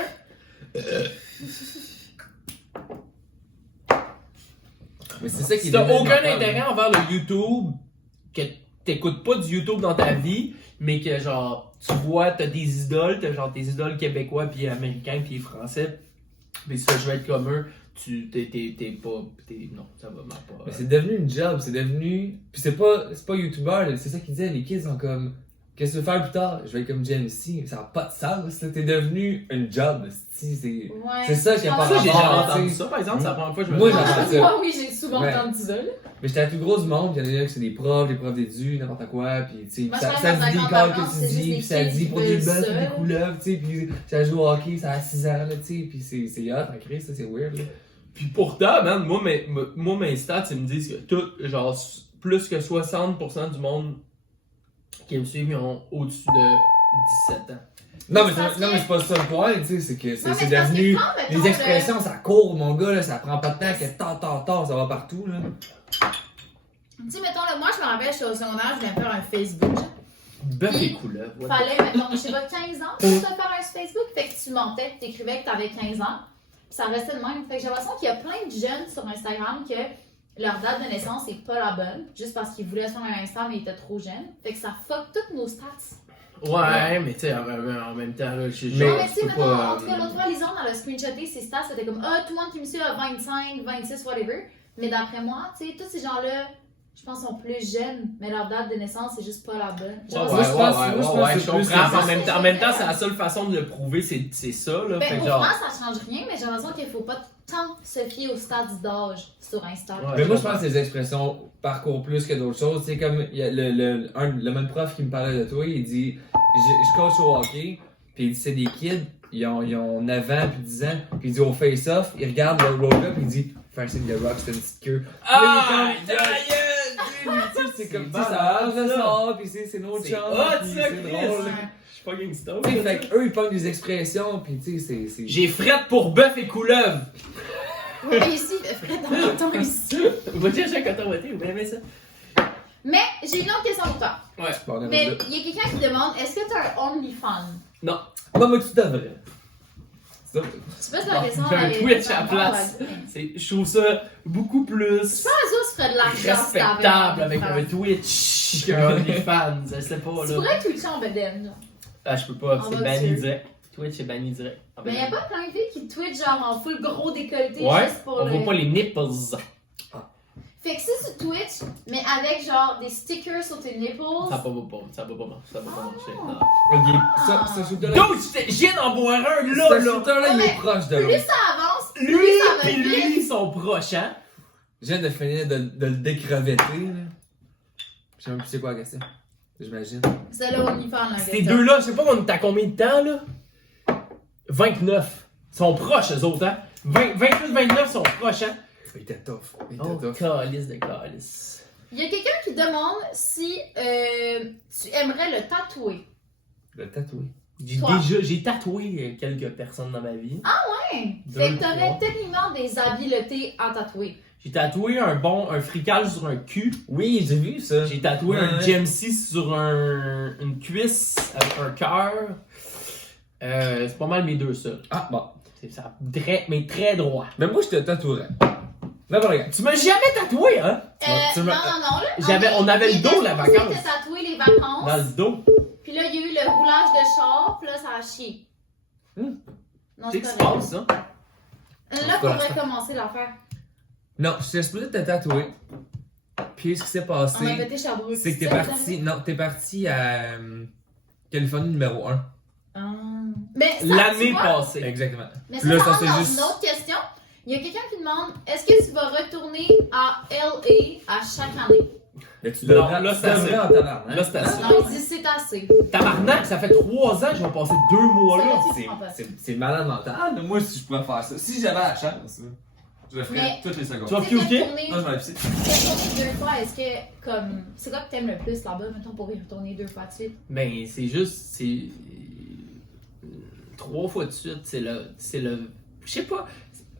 Mais c'est ça qui Si est t'as débile aucun mental. intérêt envers le YouTube, que t'écoutes pas du YouTube dans ta vie, mais que genre tu vois, t'as des idoles, t'as genre tes idoles québécois puis américains puis français, mais ça je veux être comme eux, t'es pas. Non, ça va même pas. Mais c'est devenu une job, c'est devenu. Puis c'est pas YouTuber, là, c'est ça qu'ils disaient, les kids sont comme. Qu'est-ce que tu veux faire plus tard? Je vais être comme JMC, ça n'a pas de sens, là, t'es devenu une job, c'est Ouais. ça qui a pas Ça, j'ai rapport, jamais tu sais. entendu ça, par exemple, c'est la première fois que je me Moi, dis- j'entends ça. Moi, oui, j'ai souvent Ouais. entendu ça. là. Mais j'étais la plus grosse du monde, il y en a qui c'est des profs d'édu, n'importe quoi, puis tu sais, Moi, ça, je ça pense dit des que calls c'est que tu juste dis, des puis ça kids dit qui pour des veulent bœufs, ça. puis des couleuvres, tu sais, puis ça joue au hockey, ça a 6 ans, là, tu sais, puis c'est hot, en Christ, ça c'est weird, là. Puis pourtant, man, moi mes stats, ils me disent que tout, genre, plus que 60% du monde qui me suivent, ils ont au-dessus de 17 ans. Non, mais Parce c'est pas ça le point, tu sais, c'est que Non, c'est mais c'est parce que devenu. quand, mettons, Les expressions, ça court, mon gars, là, ça prend pas de temps, que tard, ça va partout, là. Tu sais, mettons, là, moi, je me rappelle, j'étais au secondaire, je voulais faire un Facebook. genre. Bœuf Puis, et couleuvre. ouais. Fallait, mettons, je sais pas, 15 ans pour te faire un Facebook. Fait que tu mentais, t'écrivais que t'avais 15 ans. Puis ça restait de même. Fait que j'ai l'impression qu'il y a plein de jeunes sur Instagram que leur date de naissance est pas la bonne. Juste parce qu'ils voulaient se faire un Insta, mais ils étaient trop jeunes. Fait que ça fuck toutes nos stats. Ouais, mais tu sais, en même temps, là, je Non, mais tu sais, peux mettons, pas. en tout cas, l'autre fois, Lison, dans le screenshoté, ses stats, c'était comme, ah, tout le monde qui me suit a 25, 26, whatever. Mais d'après moi, tu sais, tous ces gens-là, je pense, sont plus jeunes, mais leur date de naissance, c'est juste pas la bonne. Ouais, Genre, moi, je pense- ouais, moi, je pense ouais, que je c'est plus comprends, que mais ça. en même temps, c'est la seule façon de le prouver, c'est ça, là. Ben, Fait que pour genre. moi, ça change rien, mais j'ai l'impression qu'il faut pas tant se fier aux stats d'âge sur Insta. Ouais. Mais moi, je pense que les expressions parcourent plus que d'autres choses. C'est comme il y a le même prof qui me parlait de toi, il dit je coach au hockey, puis il dit c'est des kids, ils ont 9 ans puis 10 ans, puis il dit au face-off, il regarde le roll-up, il dit faire un signe de rock, c'est une petite queue. Ah! Là, il est comme, tu sais, c'est comme tu sais, ça marche de ça, puis c'est nos C'est chums, hot, puis ça, c'est Chris. drôle. Je suis pas gangster. Tu sais, fait qu'eux ils pognent des expressions, puis tu sais, c'est. J'ai frette pour bœuf et couleuvre. Oui, ici, il fait frais dans le temps ici. Va chercher un coton ouaté, vous aimez ça? Mais j'ai une autre question pour toi. Ouais. Bon, on Mais avait il y a quelqu'un qui demande est-ce que t'as un OnlyFans? Non. Bah, moi, tu devrais. Ça, Je sais pas si la question J'ai un avait- Twitch à la place. Je trouve ça beaucoup plus Je pense que ça ferait de l'argent si respectable t'avais avec un OnlyFans. Twitch qu'un OnlyFans. Je sais pas, Tu là. pourrais twitcher en bedaine, genre. Ah, je peux pas, En c'est voiture. banni direct. Twitch est banni direct. Ah, ben Mais y a pas plein de filles qui twitch genre en full gros décolleté Ouais, juste pour on le... voit pas les nipples. Fait que si tu twitch, mais avec genre des stickers sur tes nipples... Ça va pas marcher. Ça va pas marcher. Ah. Non. ok, ça shooter-là. Dude, je viens d'en boire un là, Ce là. shooter-là, il Ouais, est proche de Plus l'autre. ça avance, Lui plus ça va pis vite. lui, ils sont proches, hein. Je viens de finir de le décrevetter, là. Je sais même plus c'est quoi la question. J'imagine. C'est le OnlyFans, la Ces question. deux-là, je sais pas, on est à combien de temps, là? 29. sont proches, eux autres, hein. 20 plus 29 sont proches, hein. Il était tough. Oh, calice de calice. Il y a quelqu'un qui demande si tu aimerais le tatouer. Le tatoué. J'ai tatoué quelques personnes dans ma vie. Ouais! Fait que t'aurais techniquement des habiletés à tatouer. J'ai tatoué un fricage sur un cul. Oui, j'ai vu ça. J'ai tatoué un GMC sur une cuisse avec un cœur. C'est pas mal mes deux, ça. Ah, bon. C'est ça, mais très droit. Mais moi, je te tatouerais. Là, regarde. Tu m'as jamais tatoué, hein? Tu Non, me- là. On avait le dos, la vacance. vacance. Tu tatoué les vacances. Dans le dos. Puis là, il y a eu le roulage de char, puis là, ça a chié. Non, C'est c'est que se correct. passe, ça? Là, faut recommencer l'affaire. Non, je t'ai supposé te tatouer. Puis ce qui s'est On a passé, pété Sherbrooke. c'est que t'es parti à Californie numéro 1. Mais ça, L'année tu vois, passée. Exactement. Mais ça, Là, ça ça, rentre c'est dans juste- une autre question. Il y a quelqu'un qui demande, est-ce que tu vas retourner à LA à chaque année? Mais tu Non, devrais, là, tu c'est assez. devrais en tabarnak. Là, c'est assez. Non, il dit c'est assez. Tabarnak, ça fait 3 ans que je vais passer 2 mois là. C'est malade mental. Moi, si je pourrais faire ça, si j'avais la chance, je le ferais Mais- toutes les secondes. Tu vas Tu sais, piouquer? retourner- Non, je vais aller pisser. retourner 2 fois, est-ce que, comme, c'est quoi que t'aimes le plus là-bas, mettons, pour y retourner 2 fois de suite? Ben, c'est juste. 3 fois de suite, c'est le. Je sais pas.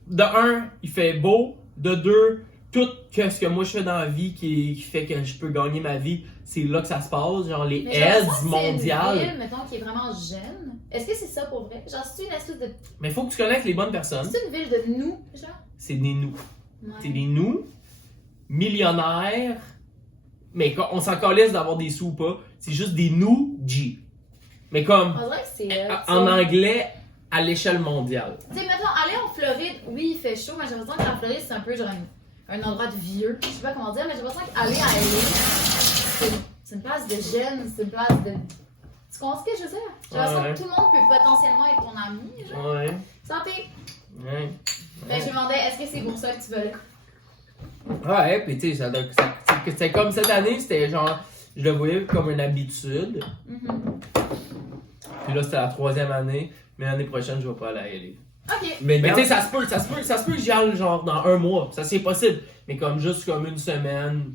De 1, il fait beau. De 2, tout ce que moi je fais dans la vie qui fait que je peux gagner ma vie, c'est là que ça se passe. Genre les Mais j'ai l'impression aides que c'est une mondiales. ville, mettons, qui est vraiment jeune. Est-ce que c'est ça pour vrai? Genre, c'est une espèce de. Mais il faut que tu connaisses les bonnes personnes. C'est une ville de nous, genre? C'est des nous. Ouais. C'est des nous, millionnaires, mais on s'en calisse d'avoir des sous ou pas. C'est juste des nous G. Mais comme On dirait que c'est. en anglais à l'échelle mondiale. Tu sais, mettons, aller en Floride, oui, il fait chaud, mais j'ai l'impression que la Floride, c'est un peu genre un endroit de vieux. Je sais pas comment dire, mais j'ai l'impression qu'aller à LA, c'est une place de jeunes, c'est une place de. Tu comprends ce que je veux dire? J'ai l'impression Ouais. que tout le monde peut potentiellement être ton ami, genre. Ouais. Santé! Ouais. Ben, je me demandais, est-ce que c'est pour ça que tu veux là? Ouais, pis tu sais, c'était comme cette année, c'était genre, je le voyais comme une habitude. Puis là, c'était la 3e année, mais l'année prochaine, je vais pas aller à LA. Ok. Mais tu sais, ça se peut que j'y aille genre dans 1 mois, ça c'est possible. Mais comme juste comme une semaine,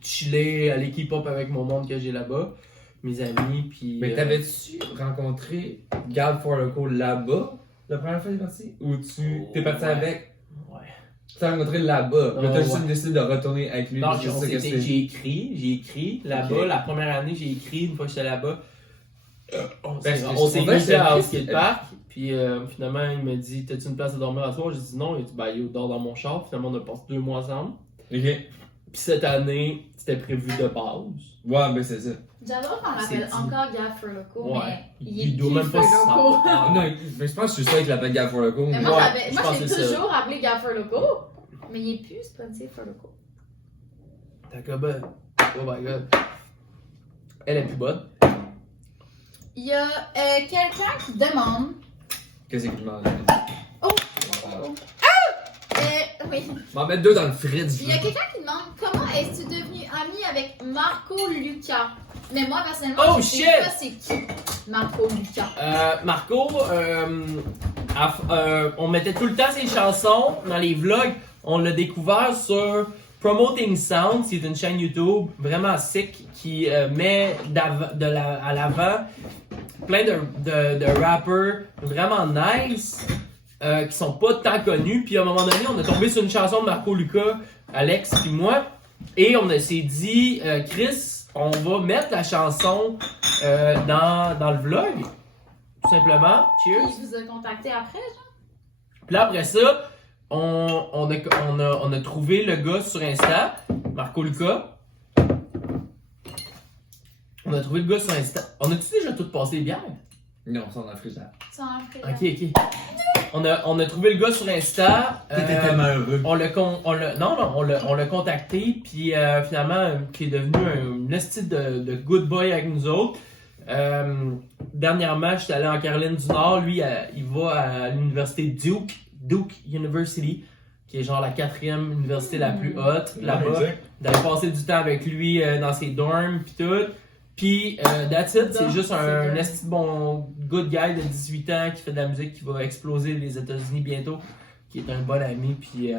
chiller, aller keep up avec mon monde que j'ai là-bas, mes amis, puis. Mais t'avais-tu rencontré Gab Forloco là-bas, la première fois que t'es parti? Ou tu t'es parti Ouais. avec? Ouais. Tu t'as rencontré là-bas, mais t'as juste ouais. décidé de retourner avec lui. Non, parce que c'est ça que c'est. j'ai écrit là-bas, Ok. la première année, j'ai écrit une fois que j'étais là-bas. On Parce que s'est je trouvais mis que à c'était- skatepark, puis finalement il m'a dit t'as-tu une place à dormir à soir? J'ai dit non, il a dit bah yo, dors dans mon char. Finalement on a passé 2 mois ensemble. Ok. Puis cette année, c'était prévu de base. Ouais, ben c'est ça. J'adore qu'on C'est l'appelle dit. encore Gab Furloco, Ouais. mais il Il est doit plus même pas se Furloco. Ah, non, mais je pense que je suis sûr qu'il l'appelle Gab Forloco. Mais mais- moi, Ouais, je moi pense j'ai que c'est ça. toujours appelé Gab Furloco, mais il est plus sponsé Furloco. T'as bonne. Oh my god. Elle est plus bonne. Il y a quelqu'un qui demande. Qu'est-ce qu'il demande? Oh! Oui. M'en mettre 2 dans le fridge. Il y a quelqu'un qui demande comment es-tu devenu ami avec Marco Lucas? Mais moi, personnellement, Oh, je sais shit! pas c'est qui Marco Lucas. Marco, on mettait tout le temps ses chansons dans les vlogs. On l'a découvert sur Promoting Sound, c'est une chaîne YouTube vraiment sick qui met à l'avant plein de rappers vraiment nice qui sont pas tant connus. Puis à un moment donné, on est tombé sur une chanson de Marco Lucas, Alex puis moi, et on s'est dit Chris, on va mettre la chanson dans le vlog, tout simplement. Cheers. Il vous a contacté après, genre? Puis là, après ça, on a trouvé le gars sur Insta, Marco Lucas. On a trouvé le gars sur Insta. On a-tu déjà tout passé les bières? Non, c'est dans le frigidaire. Ça en fait. Ok. On a trouvé le gars sur Insta. T'étais tellement heureux. On l'a contacté, puis finalement, qui est devenu un esti de good boy avec nous autres. Dernièrement, j'étais allé en Caroline du Nord. Lui, il va à l'université Duke University, qui est genre la 4e université la plus haute là-bas. D'aller passer du temps avec lui dans ses dorms, puis tout. Puis, that's it, c'est Donc, juste c'est un good. esti de bon good guy de 18 ans qui fait de la musique qui va exploser les États-Unis bientôt, qui est un bon ami. Puis,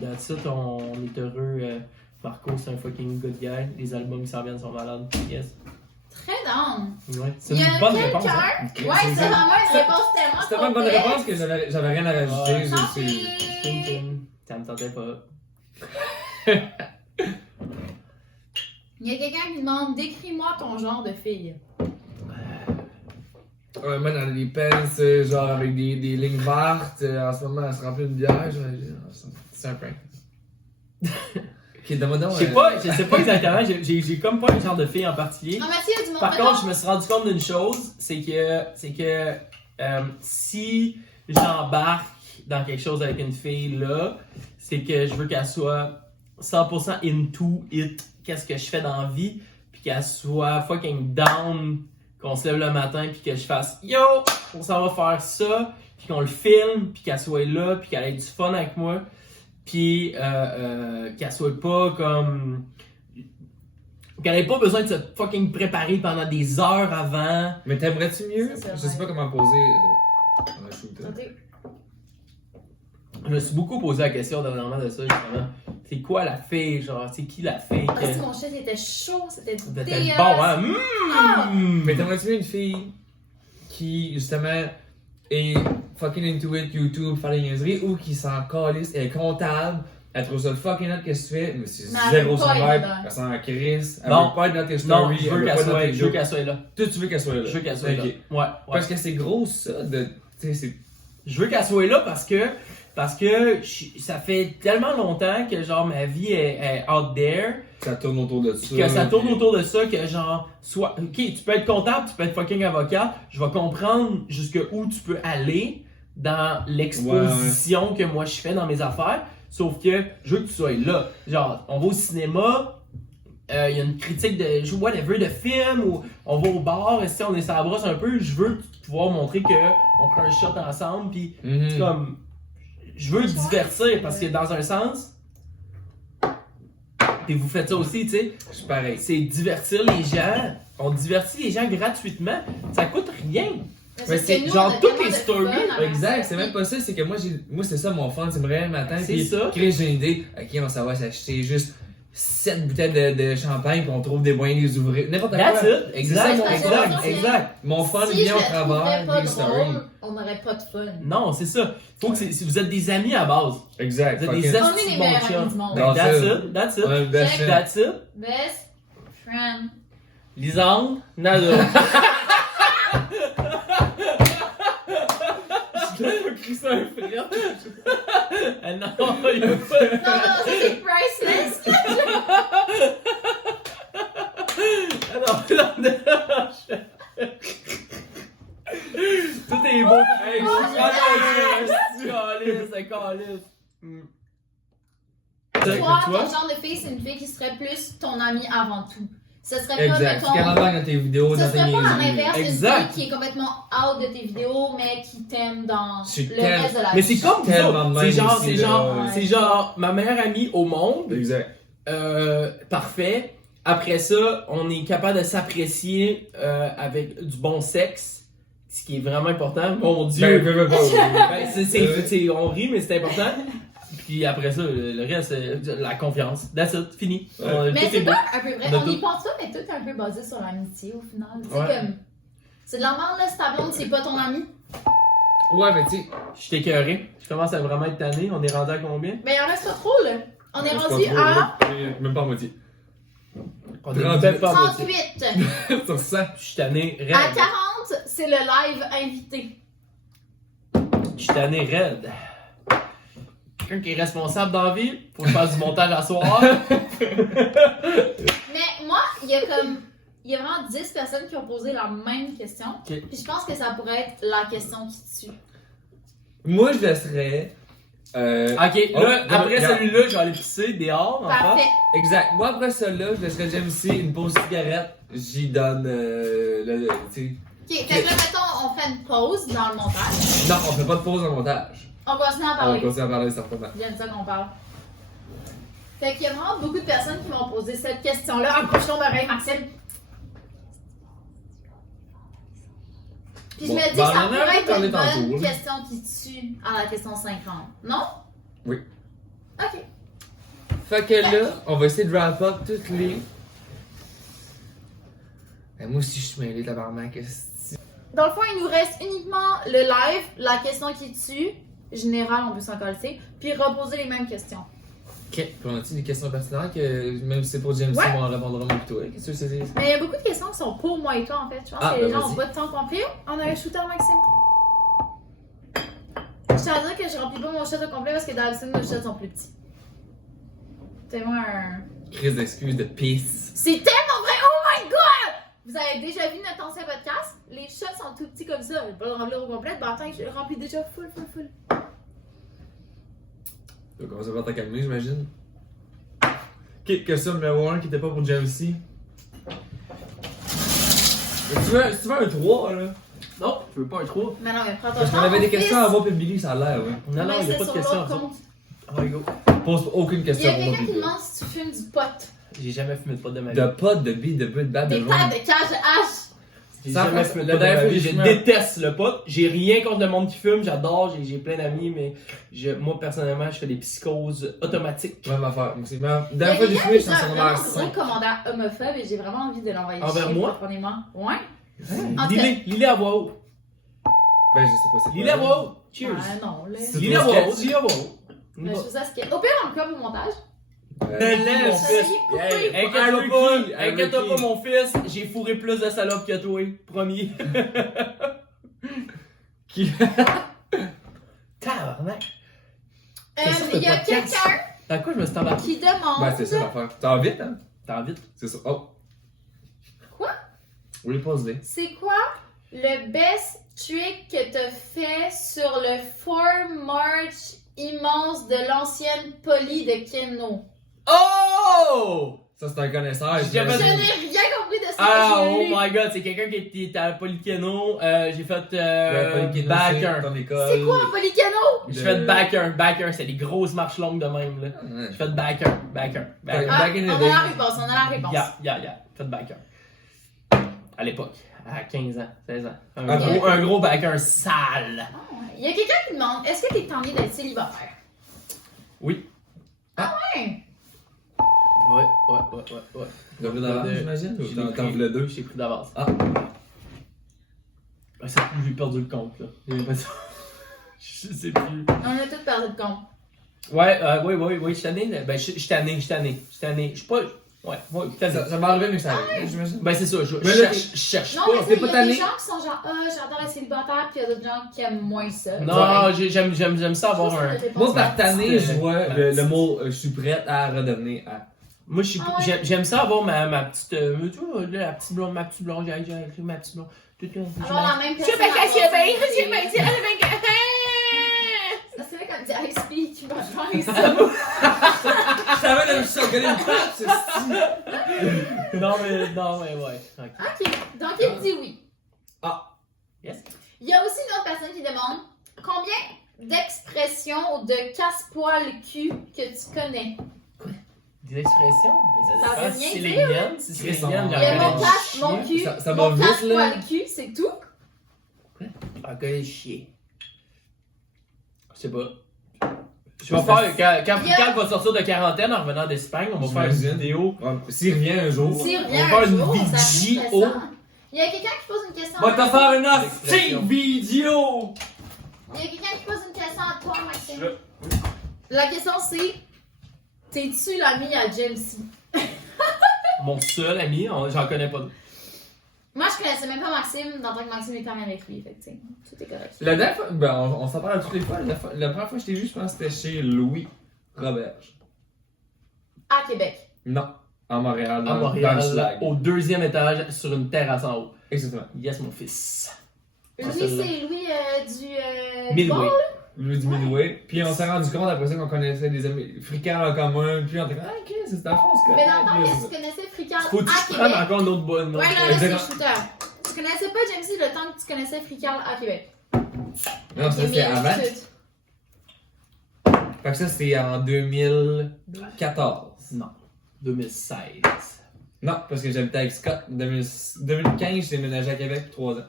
that's it, on est heureux. Marco, c'est un fucking good guy. Les albums qui s'en viennent sont malades. Yes. Très down. Ouais. C'est Il y a une bonne réponse. quelqu'un. Hein? Ouais, c'est vraiment une réponse tellement C'était pas une bonne complète. réponse que j'avais rien à rajouter. Ouais. je Tant suis- pis. Tin, tin. Ça me tentait pas. Il y a quelqu'un qui demande décris-moi ton genre de fille. Ouais, moi, dans les pants, genre avec des lignes vertes, en ce moment, elle se remplit une bière. C'est un prank. Ok, demande donc. Je sais pas exactement, j'ai comme pas un genre de fille en particulier. Non, mais s'il y a du monde Par mettons, contre, je me suis rendu compte d'une chose, c'est que si j'embarque dans quelque chose avec une fille là, c'est que je veux qu'elle soit 100% into it, qu'est-ce que je fais dans la vie, puis qu'elle soit fucking down, qu'on se lève le matin, puis que je fasse yo, on s'en va faire ça, puis qu'on le filme, puis qu'elle soit là, puis qu'elle ait du fun avec moi, puis qu'elle soit pas comme. Qu'elle ait pas besoin de se fucking préparer pendant des heures avant. Mais t'aimerais-tu mieux? Ça, c'est Je sais vrai. pas comment poser. On va shooter. Attendez. Je me suis beaucoup posé la question dernièrement de ça, justement. C'est quoi la fille, genre, c'est qui la fille Parce que que. mon chef était chaud, c'était C'était dégueulasse. bon, hein? Ah! Mais t'aimerais-tu mieux une fille qui, justement, est fucking into it, YouTube, faire des niaiseries, ou qui s'en calisse, elle est comptable, elle trouve ça le fucking hot qu'est-ce que tu fais, mais c'est Mais elle zéro veut son pas être vibe, dedans. elle s'en crisse, elle Non. veut pas être dans tes Non, stories, je elle veux veut qu'elle pas être dans soit, tes je veux jokes. qu'elle soit là. Toi, tu veux qu'elle soit là. Je veux qu'elle soit là. Ok. Ouais. Parce que c'est gros ça, de. Tu sais, c'est. Je veux qu'elle soit là parce que ça fait tellement longtemps que genre ma vie est out there, Ça tourne autour de ça. que ça tourne puis- autour de ça, que genre, soit, ok, tu peux être comptable, tu peux être fucking avocat, je vais comprendre jusqu'où tu peux aller dans l'exposition que moi je fais dans mes affaires, sauf que je veux que tu sois là. Genre, on va au cinéma, il y a une critique de whatever de film, ou on va au bar, et si on est sur la brosse un peu, je veux pouvoir montrer que on prend un shot ensemble, puis Mhm. c'est comme, je veux divertir, parce que dans un sens, et vous faites ça aussi, tu sais, Je suis pareil. c'est divertir les gens. On divertit les gens gratuitement. Ça coûte rien. Parce Mais que c'est nous, genre on a toutes tellement les de stories, fun avant Exact, ça. c'est même pas ça, c'est que moi, c'est ça mon fun, c'est me réveiller le matin, C'est puis ça. Chris, j'ai une idée, ok, on s'en va s'acheter juste 7 bouteilles de champagne, puis on trouve des moyens de les ouvrir, n'importe quoi. That's it. C'est Exact, ça, mon exact, fun. exact. Mon fun Si vient au je le travers trouvais pas des stories. drôle, on n'aurait pas de fun. Non, c'est ça. Faut que si vous êtes des amis à base. Exact. Vous êtes des fucking- On est esti les de bons meilleurs amis chums. du monde. Non. That's ça. it. That's it. Ouais, best Check. shit. That's it. Best friend. Lisande, nada. Je l'ai pas écrit ça un frère. Ah non, il y a pas. Non, non, ça c'est priceless. Ah non, non, non. Tout est beau. Hey, c'est calice, c'est calice. Toi, Tu ton vois? genre de fille, c'est une fille qui serait plus ton amie avant tout. Ce serait pas, Exact. mettons. Tu qu'elle embarque dans tes vidéos, Ce dans tes serait pas à niaiseries. l'inverse, une Exact. fille qui est complètement out de tes vidéos, mais qui t'aime dans Je suis le reste de la Mais vie. c'est comme vous Tellement autres. de C'est même genre, aussi, c'est là, genre, ouais. c'est genre ma meilleure amie au monde. Exact. Parfait. Après ça, on est capable de s'apprécier avec du bon sexe, ce qui est vraiment important. Mon Dieu. Ben, pas. Ben, on rit, mais c'est important. Puis après ça, le reste, la confiance. That's it, fini. Ouais. Mais Tout c'est est beau. pas un peu vrai. De On y tout. pense pas, mais tout est un peu basé sur l'amitié au final. Tu sais, Ouais. comme. C'est de la merde, là, si ta blonde, c'est pas ton ami. Ouais, mais tu sais. Je suis écœuré. Je commence à vraiment être tanné. On est rendu à combien? Mais il en reste pas trop, là. On est c'est rendu pas trop, à là. Même pas à moitié. On est 38. peut-être pas à moitié. 38. Sur ça. Je suis tanné raide. À 40, c'est le live invité. Je suis tanné raide. Quelqu'un qui est responsable dans la vie, faut que je fasse du montage à soir. Mais moi, il y a comme. Il y a vraiment 10 personnes qui ont posé la même question. Ok. Puis je pense que ça pourrait être la question qui tue. Moi, je laisserais. Ok, Oh, là, après regarde. celui-là, je vais aller pisser dehors. en Parfait. fait. Exact. Moi, après ça, là, je laisserais Jamesy une pause cigarette. J'y donne. Tu sais. Ok, fait que là, mettons, on fait une pause dans le montage. Non, on fait pas de pause en montage. On continue à On va parler. continuer à parler certainement. J'aime ça qu'on parle. Fait qu'il y a vraiment beaucoup de personnes qui m'ont posé cette question-là. Accroche ton oreille, Maxime. Puis Bon, je me dis ben, que ça on en a pourrait être parlé une tantôt, bonne là. question qui tue à la question 50. Non? Oui. Ok. Fait que là, on va essayer de wrap up toutes les. Ben, moi aussi, je suis mêlé, tabarnak. Dans le fond, il nous reste uniquement le live, la question qui tue, général, on peut s'en coller, puis reposer les mêmes questions. Ok. Puis on a-tu des questions pertinentes que même si c'est pour James, Ouais. on en répondra moins plutôt. Qu'est-ce que c'est? Mais il y a beaucoup de questions qui sont pour moi et toi, en fait. Je pense que les gens vas-y. n'ont pas de temps compris. On a un shooter Maxime. Je tiens à dire que je remplis pas mon shot au complet parce que d'habitude, nos shots sont plus petits. C'est moi un. Crise d'excuses de pisse. C'est tellement vrai! Oh my god! Vous avez déjà vu notre ancien podcast? Les shots sont tout petits comme ça. Je vais pas le remplir au complet. Ben, attends, je le remplis déjà full. Tu vas commencer par te calmer, j'imagine. Ok, question numéro 1 qui était pas pour James C. Tu veux un 3 là? Non, je veux pas un 3. Mais non, mais prends ton Parce qu'on temps, avait des mon questions fils. à voir, puis Billy, ça a l'air, ouais. Non, non, il y a Mais pas c'est de sur questions. l'autre compte. Oh, go. Pose aucune Il y a question pour moi, quelqu'un qui Billy. demande si tu fumes du pot. J'ai jamais fumé de pot de ma vie. De pot, de billes, de but, de batte, de Des jaune. paires de cage H. J'ai Ça jamais fait- fumé de la pot de dernière ma fois vie. que Je j'ai fumé- déteste le pot. J'ai rien contre le monde qui fume. J'adore. J'ai plein d'amis, mais moi, personnellement, je fais des psychoses automatiques. Même affaire. Moi, c'est même. La Il y a dernière fois que j'ai quelqu'un fumé, qui j'étais a en un secondaire vraiment gros 5. commentaire homophobe et j'ai vraiment envie de l'envoyer Envers chier moi? profondément. Ouais. En tout Lis-les à voix haute. Ben, je sais pas c'est quoi. Lis-les à voix haute. Cheers. Ah non, là. C'est Lis-les à trop voix haute. sketch. Lis-les à voix haute. Mais je trouve ça sketch. Au pire, on le coupe au montage. Mon Ça, fils. il est coupé. Inquiète-toi Ricky, pas, un inquiète-toi Ricky. pas, mon fils, j'ai fourré plus de salopes que toi, promis. Qui? Tabarnak. Il y a quelqu'un Dans quoi je me suis embarqué? qui demande. Ben, c'est ça l'affaire. T'en vite, hein? T'as vite? C'est ça. Oh. Quoi? Oui, pose-les. C'est quoi le best trick que t'as fait sur le 4 March immense de l'ancienne Poly de Keno? Oh! Ça, c'est un connaisseur. J'ai jamais Je j'imagine. n'ai rien compris de ça. Ah, que oh j'ai lu. my god, c'est quelqu'un qui était à Polycano. J'ai fait Polykéno, back c'est 1. ton école. C'est quoi un Poly Keno? J'ai fait back 1, c'est des grosses marches longues de même, là. Ouais. J'ai fait back 1. Ouais. Ah, Back in the on a day. la réponse, on a la réponse. Yeah. Fait back 1. À l'époque, à 15 ans, 16 ans. Ah, Un gros back 1 sale. Ah, ouais. Il y a quelqu'un qui demande, est-ce que t'es envie d'être célibataire? Oui. Ouais. Ouais. T'as vu d'avance, j'imagine? Je Ou l'ai t'en pris. voulais 2? J'ai pris d'avance. Ah. J'ai perdu le compte, là. J'ai l'impression. Je sais plus. On a tous perdu de compte. Oui, je suis tanné. Ben, je suis tanné. Je suis pas. Ouais, tanné. Ça va arriver, mais ça arrive, j'imagine. Ben, c'est ça, je Mais là, cherche Non, pas. mais t'es il y pas a tanné? des gens qui sont genre, j'adore être célibataire, puis il y a d'autres gens qui aiment moins ça. Non, j'aime ça avoir Ça, un. c'est notre Moi, réponse. par tanné, je petite, vois le mot je suis prête à redevenir à. Moi, Ah ouais. j'aime ça avoir ma petite. Tu vois, là, ma petite blonde, j'ai écrit ma petite blonde. Tout Avoir la même personne. Ça, c'est vrai comme dit I speak, tu vas faire ça. Je savais de me choquer une patte, c'est Non, mais ouais. Ok. Ok, donc il dit oui. Yes. Il y a aussi une autre personne qui demande combien d'expressions ou de casse-poil cul que tu connais? Des expressions? Mais Ça dépend veut si rien c'est dire, les miennes. Si c'est les Chris, miennes, Il j'en y a connais mon du casse, mon chien. cul, Ça va mon vite, casse-poil là. cul, c'est tout. J'en connais chier. Je sais pas. Je vais faire, quand Foucault va sortir de quarantaine en revenant d'Espagne, on va faire une J'imagine. vidéo. S'il revient un jour. S'il on revient va faire un une jour, ça fait vidéo. stressant. Il y a quelqu'un qui pose une question. Va te faire une Expression. petite vidéo! Il y a quelqu'un qui pose une question à toi, Maxime. La question c'est t'es-tu l'ami à Jamesy? Mon seul ami, j'en connais pas d'autres. Moi, je connaissais même pas Maxime dans le temps que Maxime était ami avec lui. Fait que, tu sais, tout est correct. La dernière fois, ben, on s'en parle toutes les fois. La première fois que je t'ai vu, je pense que c'était chez Louis Roberge. À Québec. Non, à Montréal. À Dans le Montréal, schlag. au 2e étage, sur une terrasse en haut. Exactement. Yes, mon fils. Louis, celle-là. c'est Louis du. Midway. Ball? Louis du Midway. Puis on s'est rendu compte après ça qu'on connaissait des amis fricains en commun. Puis on était comme, ah, ok, c'est dans le fond, c'est Mais dans le temps, correct. que tu connaissais Frical Faut que à tu prennes Québec. encore une autre bonne. Ouais, là, c'est Exactement. shooter. Tu connaissais pas Jamesy le temps que tu connaissais Frical à Québec. Non, ça c'était avant. Fait que ça c'était en 2014. Non. 2016. Non, parce que j'habitais avec Scott. 2015, j'ai déménagé à Québec 3 ans.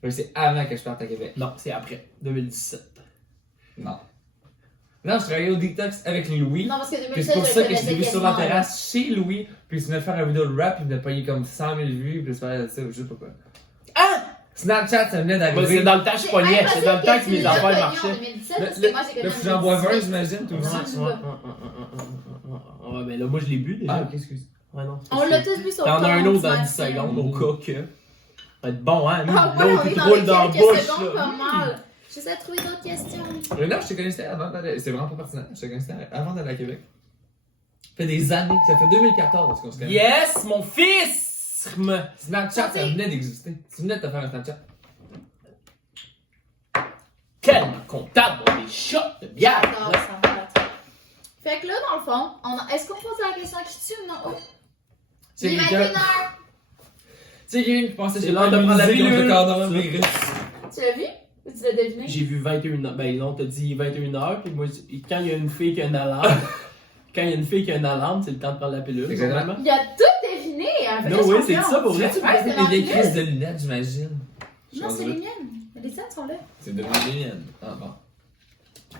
Fait que c'est avant que je parte à Québec. Non, c'est après. 2017. Non. Non, je travaillais au Detox avec Louis. Non, parce que Puis 2007, c'est pour je ça que le je l'ai vu connaissais sur la quasiment, terrasse chez Louis. Puis il venait de faire une vidéo de rap, il venait de payer comme 100 000 vues, puis je parlais de ça, je sais pas quoi. Ah! Snapchat, ça venait Moi, d'arriver. c'est dans le temps que je C'est pognais. C'est dans le temps que tu mes l'as affaires connu en marchaient. 2017, parce que moi, j'ai Là, connu j'en en bois 20, 2017. j'imagine, toi aussi. Ouais, mais là, moi, je l'ai bu déjà. Ah, ok, excuse. Ouais, non. On l'a tous vu sur le T'en as un autre dans 10 Snapchat. secondes, au cas que. Ça va être bon, hein? Ah ouais, on L'autre, est il te dans roule les dans la quelques bouche. secondes là. pas mal. J'essaie de trouver d'autres questions. Mais non, je te connaissais avant d'aller. C'était vraiment pas pertinent. Je te connaissais avant d'aller à Québec. Ça fait des années. Ça fait 2014 qu'on se connaît. Yes, mon fils! Snapchat, ça venait d'exister. Tu venais de te faire un Snapchat. Tellement comptable pour des shots de bière! J'adore ça, j'adore. Fait que là, dans le fond, est-ce qu'on pose la question qui tue ou non? Oh. C'est Il est quelqu'un 21h. c'est quelqu'un qui pensait que C'est j'étais l'heure pas de prendre la immunisé contre le pilule. coronavirus. Tu l'as vu? Ou tu l'as deviné? J'ai vu 21h. Ben non, t'as dit 21h, puis moi, quand il y a une fille qui a une alarme, c'est le temps de prendre la pilule. Exactement. normalement. Il a tout deviné. Hein, Non, oui, c'est ça pour vrai. Tu Ouais, c'est des vieilles dans crises de lunettes, j'imagine. Non, c'est les miennes. Les tiennes sont là. C'est devenu les miennes. Ah bon.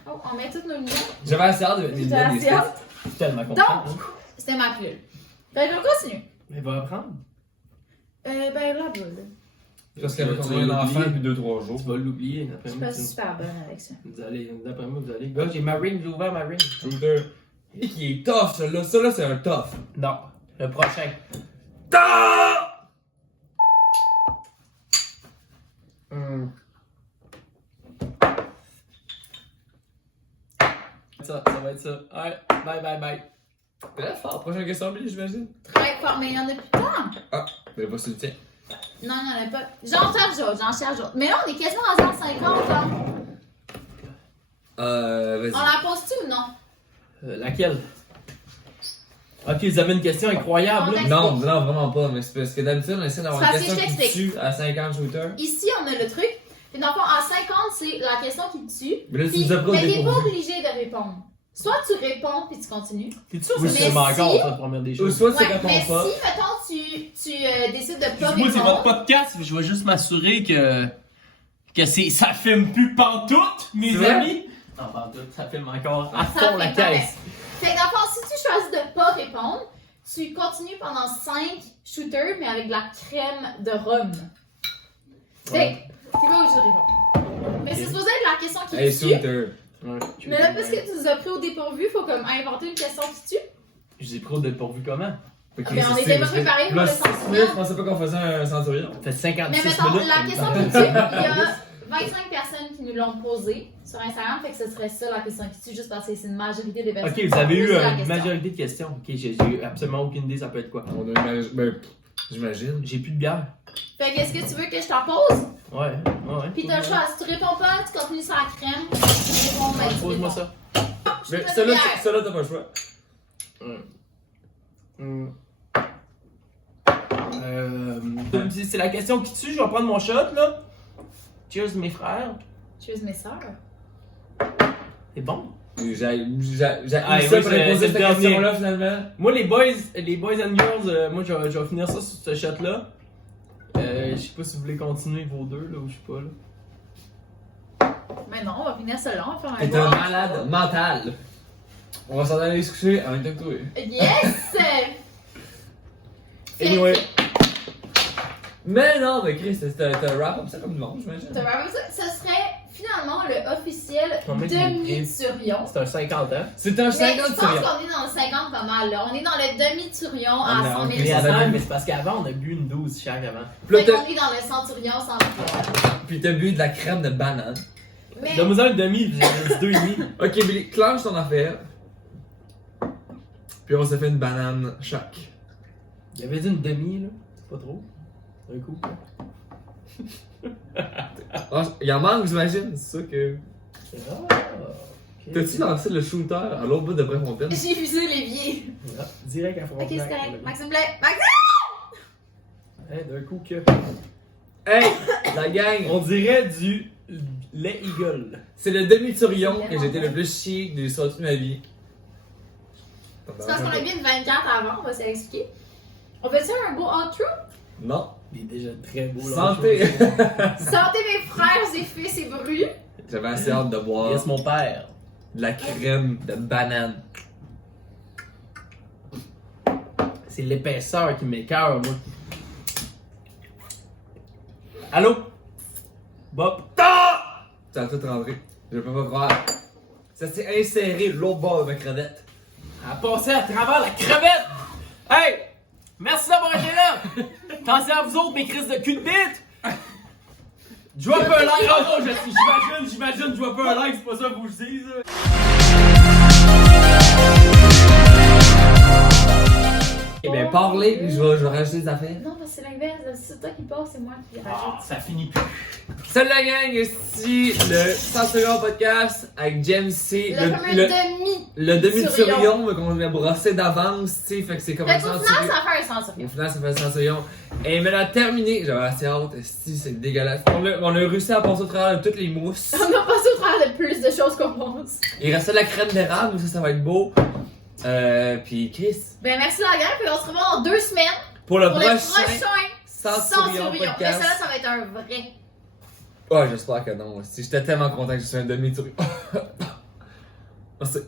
Oh, on met toutes nos lunettes. J'avais assez hâte de mettre les J'ai lunettes des assez States. hâte. Je suis tellement content. hein. C'était ma pilule. Fait qu'on continue. Mais va apprendre. Ben là, là. Parce qu'elle Tu a vas eu un enfant l'oublier. depuis 2-3 jours. Tu vas l'oublier Je d'après suis moi. pas super bonne avec ça. D'après moi, vous allez. Gars, j'ai ma ring, j'ai ouvert ma ring. Shooter. Et qui est tough, celui-là. Ça, là, c'est un tough. Non, le prochain. Ça va être ça. Alright, bye. T'es là fort. Prochaine question, Billy, j'imagine. Très fort, mais il y en a plus de temps. Ah, mais pas sur le tien. Non, il n'y en a pas. J'en cherche d'autres. Mais là, on est quasiment à 150 ans. Vas-y. On la pose-tu ou non? Laquelle? Ok, vous avez une question incroyable là. On Non, non, vraiment pas. Mais c'est parce que d'habitude, on essaie d'avoir C'est une parce que question je qui t'explique. tue à 50 shooters. Ici, on a le truc. Puis dans le fond, à 50, c'est la question qui te tue. Mais là, tu Puis, nous as pas mais t'es pas dépourvu. obligé de répondre. Soit tu réponds puis tu continues. T'es sûr Oui, que mais c'est encore si- ça de première des Ou choses? soit tu Ouais, réponds mais pas. si, mettons, tu décides de pas Moi, c'est votre répondre. podcast, je vais juste m'assurer que ça filme plus pantoute, mes C'est vrai? amis. Non, pantoute, ça filme encore à Ça fond la fait pareil. caisse. Fait que dans le fond, si tu choisis de pas répondre, tu continues pendant 5 shooters, mais avec de la crème de rhum. Fait que t'es pas obligé de répondre. Mais c'est supposé être la question qui Hey, te tue. shooter. Ouais. Mais là, parce que tu nous as pris au dépourvu, faut comme inventer une question qui tue. Je vous ai pris au dépourvu comment? Ok, Mais on c'est- était pas parce que préparés pour là, le 6 minutes, centurion. je pensais pas qu'on faisait un centurion. Ça fait 56 Mais mettons, minutes. la question qui tue, il y a 25 personnes qui nous l'ont posée sur Instagram, fait que ce serait ça la question qui tue, juste parce que c'est une majorité des personnes. Ok, qui vous avez ont eu posé la une question. majorité de questions. Ok, j'ai absolument aucune idée, ça peut être quoi. On a une. Ben, j'imagine. J'ai plus de bière. Fait que est-ce que tu veux que je t'en pose? Ouais. Puis t'as le choix, si tu réponds pas, tu continues sur la crème. Si tu réponds, ben, tu Pose-moi réponds. ça. Je Mais te ça là, bière. t'as pas le choix. C'est la question qui tue, je vais prendre mon shot là. Cheers mes frères. Cheers, mes sœurs. C'est bon. J'ai Ah, eu oui, ça pour c'est poser le cette dernier. question-là finalement. Moi les boys and girls, moi je vais finir ça sur ce shot là. Je sais pas si vous voulez continuer vos deux là ou je sais pas là. Mais non, on va finir ça là, on va faire un T'es un malade mental. On va s'en aller se coucher en même temps que toi. Yes! Anyway. Mais non, mais Chris, c'est un rap-up, ça comme du monde, j'imagine. Tu vois, ça serait finalement le officiel On met une demi-turion. C'est un 50 ans. C'est un Mais 50 je pense sur qu'on est dans le 50 pas mal là. On est dans le demi-turion Ah, à non, 100 ok, 000. Mais ça va attends, bien. mais c'est parce qu'avant on a bu une 12 chaque avant. Puis Fait là, qu'on est dans le centurion sans le puis t'as bu de la crème de banane. Mais Donne-moi un demi, j'ai dit 2,5. Ok, Billy, clenche ton affaire. Puis on s'est fait une banane chaque. Il avait dit une demi là. C'est pas trop. Un coup. Ah, il en manque, j'imagine, c'est ça que. Ah, ok. T'as-tu lancé le shooter à l'autre bout de Préfontaine? j'ai vu ça l'évier. Ah, direct à Ok, Frontenac. c'est correct. Maxime Blais. Maxime! Hein, d'un coup que. Hey, la gang! On dirait du lait eagle. C'est le demi-turion que j'ai été le plus chic de l'histoire de toute ma vie. C'est parce qu'on a vu une 24 avant, on va se l'expliquer. On fait ça un beau outro? Non. Il est déjà très beau. là. Santé! Santé mes frères et fils et brus. J'avais assez hâte de boire Yes, mon père. de la crème de banane. C'est l'épaisseur qui m'écoeure, moi. Allô? Bob? Ça a tout rentré. Je peux pas croire. Ça s'est inséré de l'autre bord de ma crevette. Elle a passé à travers la crevette! Hey! Merci d'avoir été là! Pensez à vous autres, mes crises de cul de bite! Drop un like! Oh non, j'imagine, drop un like, c'est pas ça que vous dites, ça. Eh bien, parlez, puis je vais rajouter des affaires. Non, mais c'est l'inverse. C'est toi qui passe, c'est moi qui rajoute. Ça finit plus. Salut la gang, ici le 100 secondes podcast avec Jamesy. Le fameux demi. Le demi de Surillon. surillon mais qu'on avait brossé d'avance, tu sais, fait que c'est comme Fait un qu'au final, centurion. ça fait un sens. Au final, ça fait un centurion. Et mais la terminé, j'avais assez hâte, si c'est dégueulasse. On a réussi à passer au travers de toutes les mousses. On a passé au travers de plus de choses qu'on pense. Il restait de la crème d'érable, ça va être beau. Puis Chris, Ben merci la gang, puis on se revoit dans 2 semaines pour le pour le prochain prochain Centurion Centurion. Mais podcast. celle-là, ça va être un vrai. Ouais, j'espère que non. Si j'étais tellement content que je sois un demi-surillon. Merci.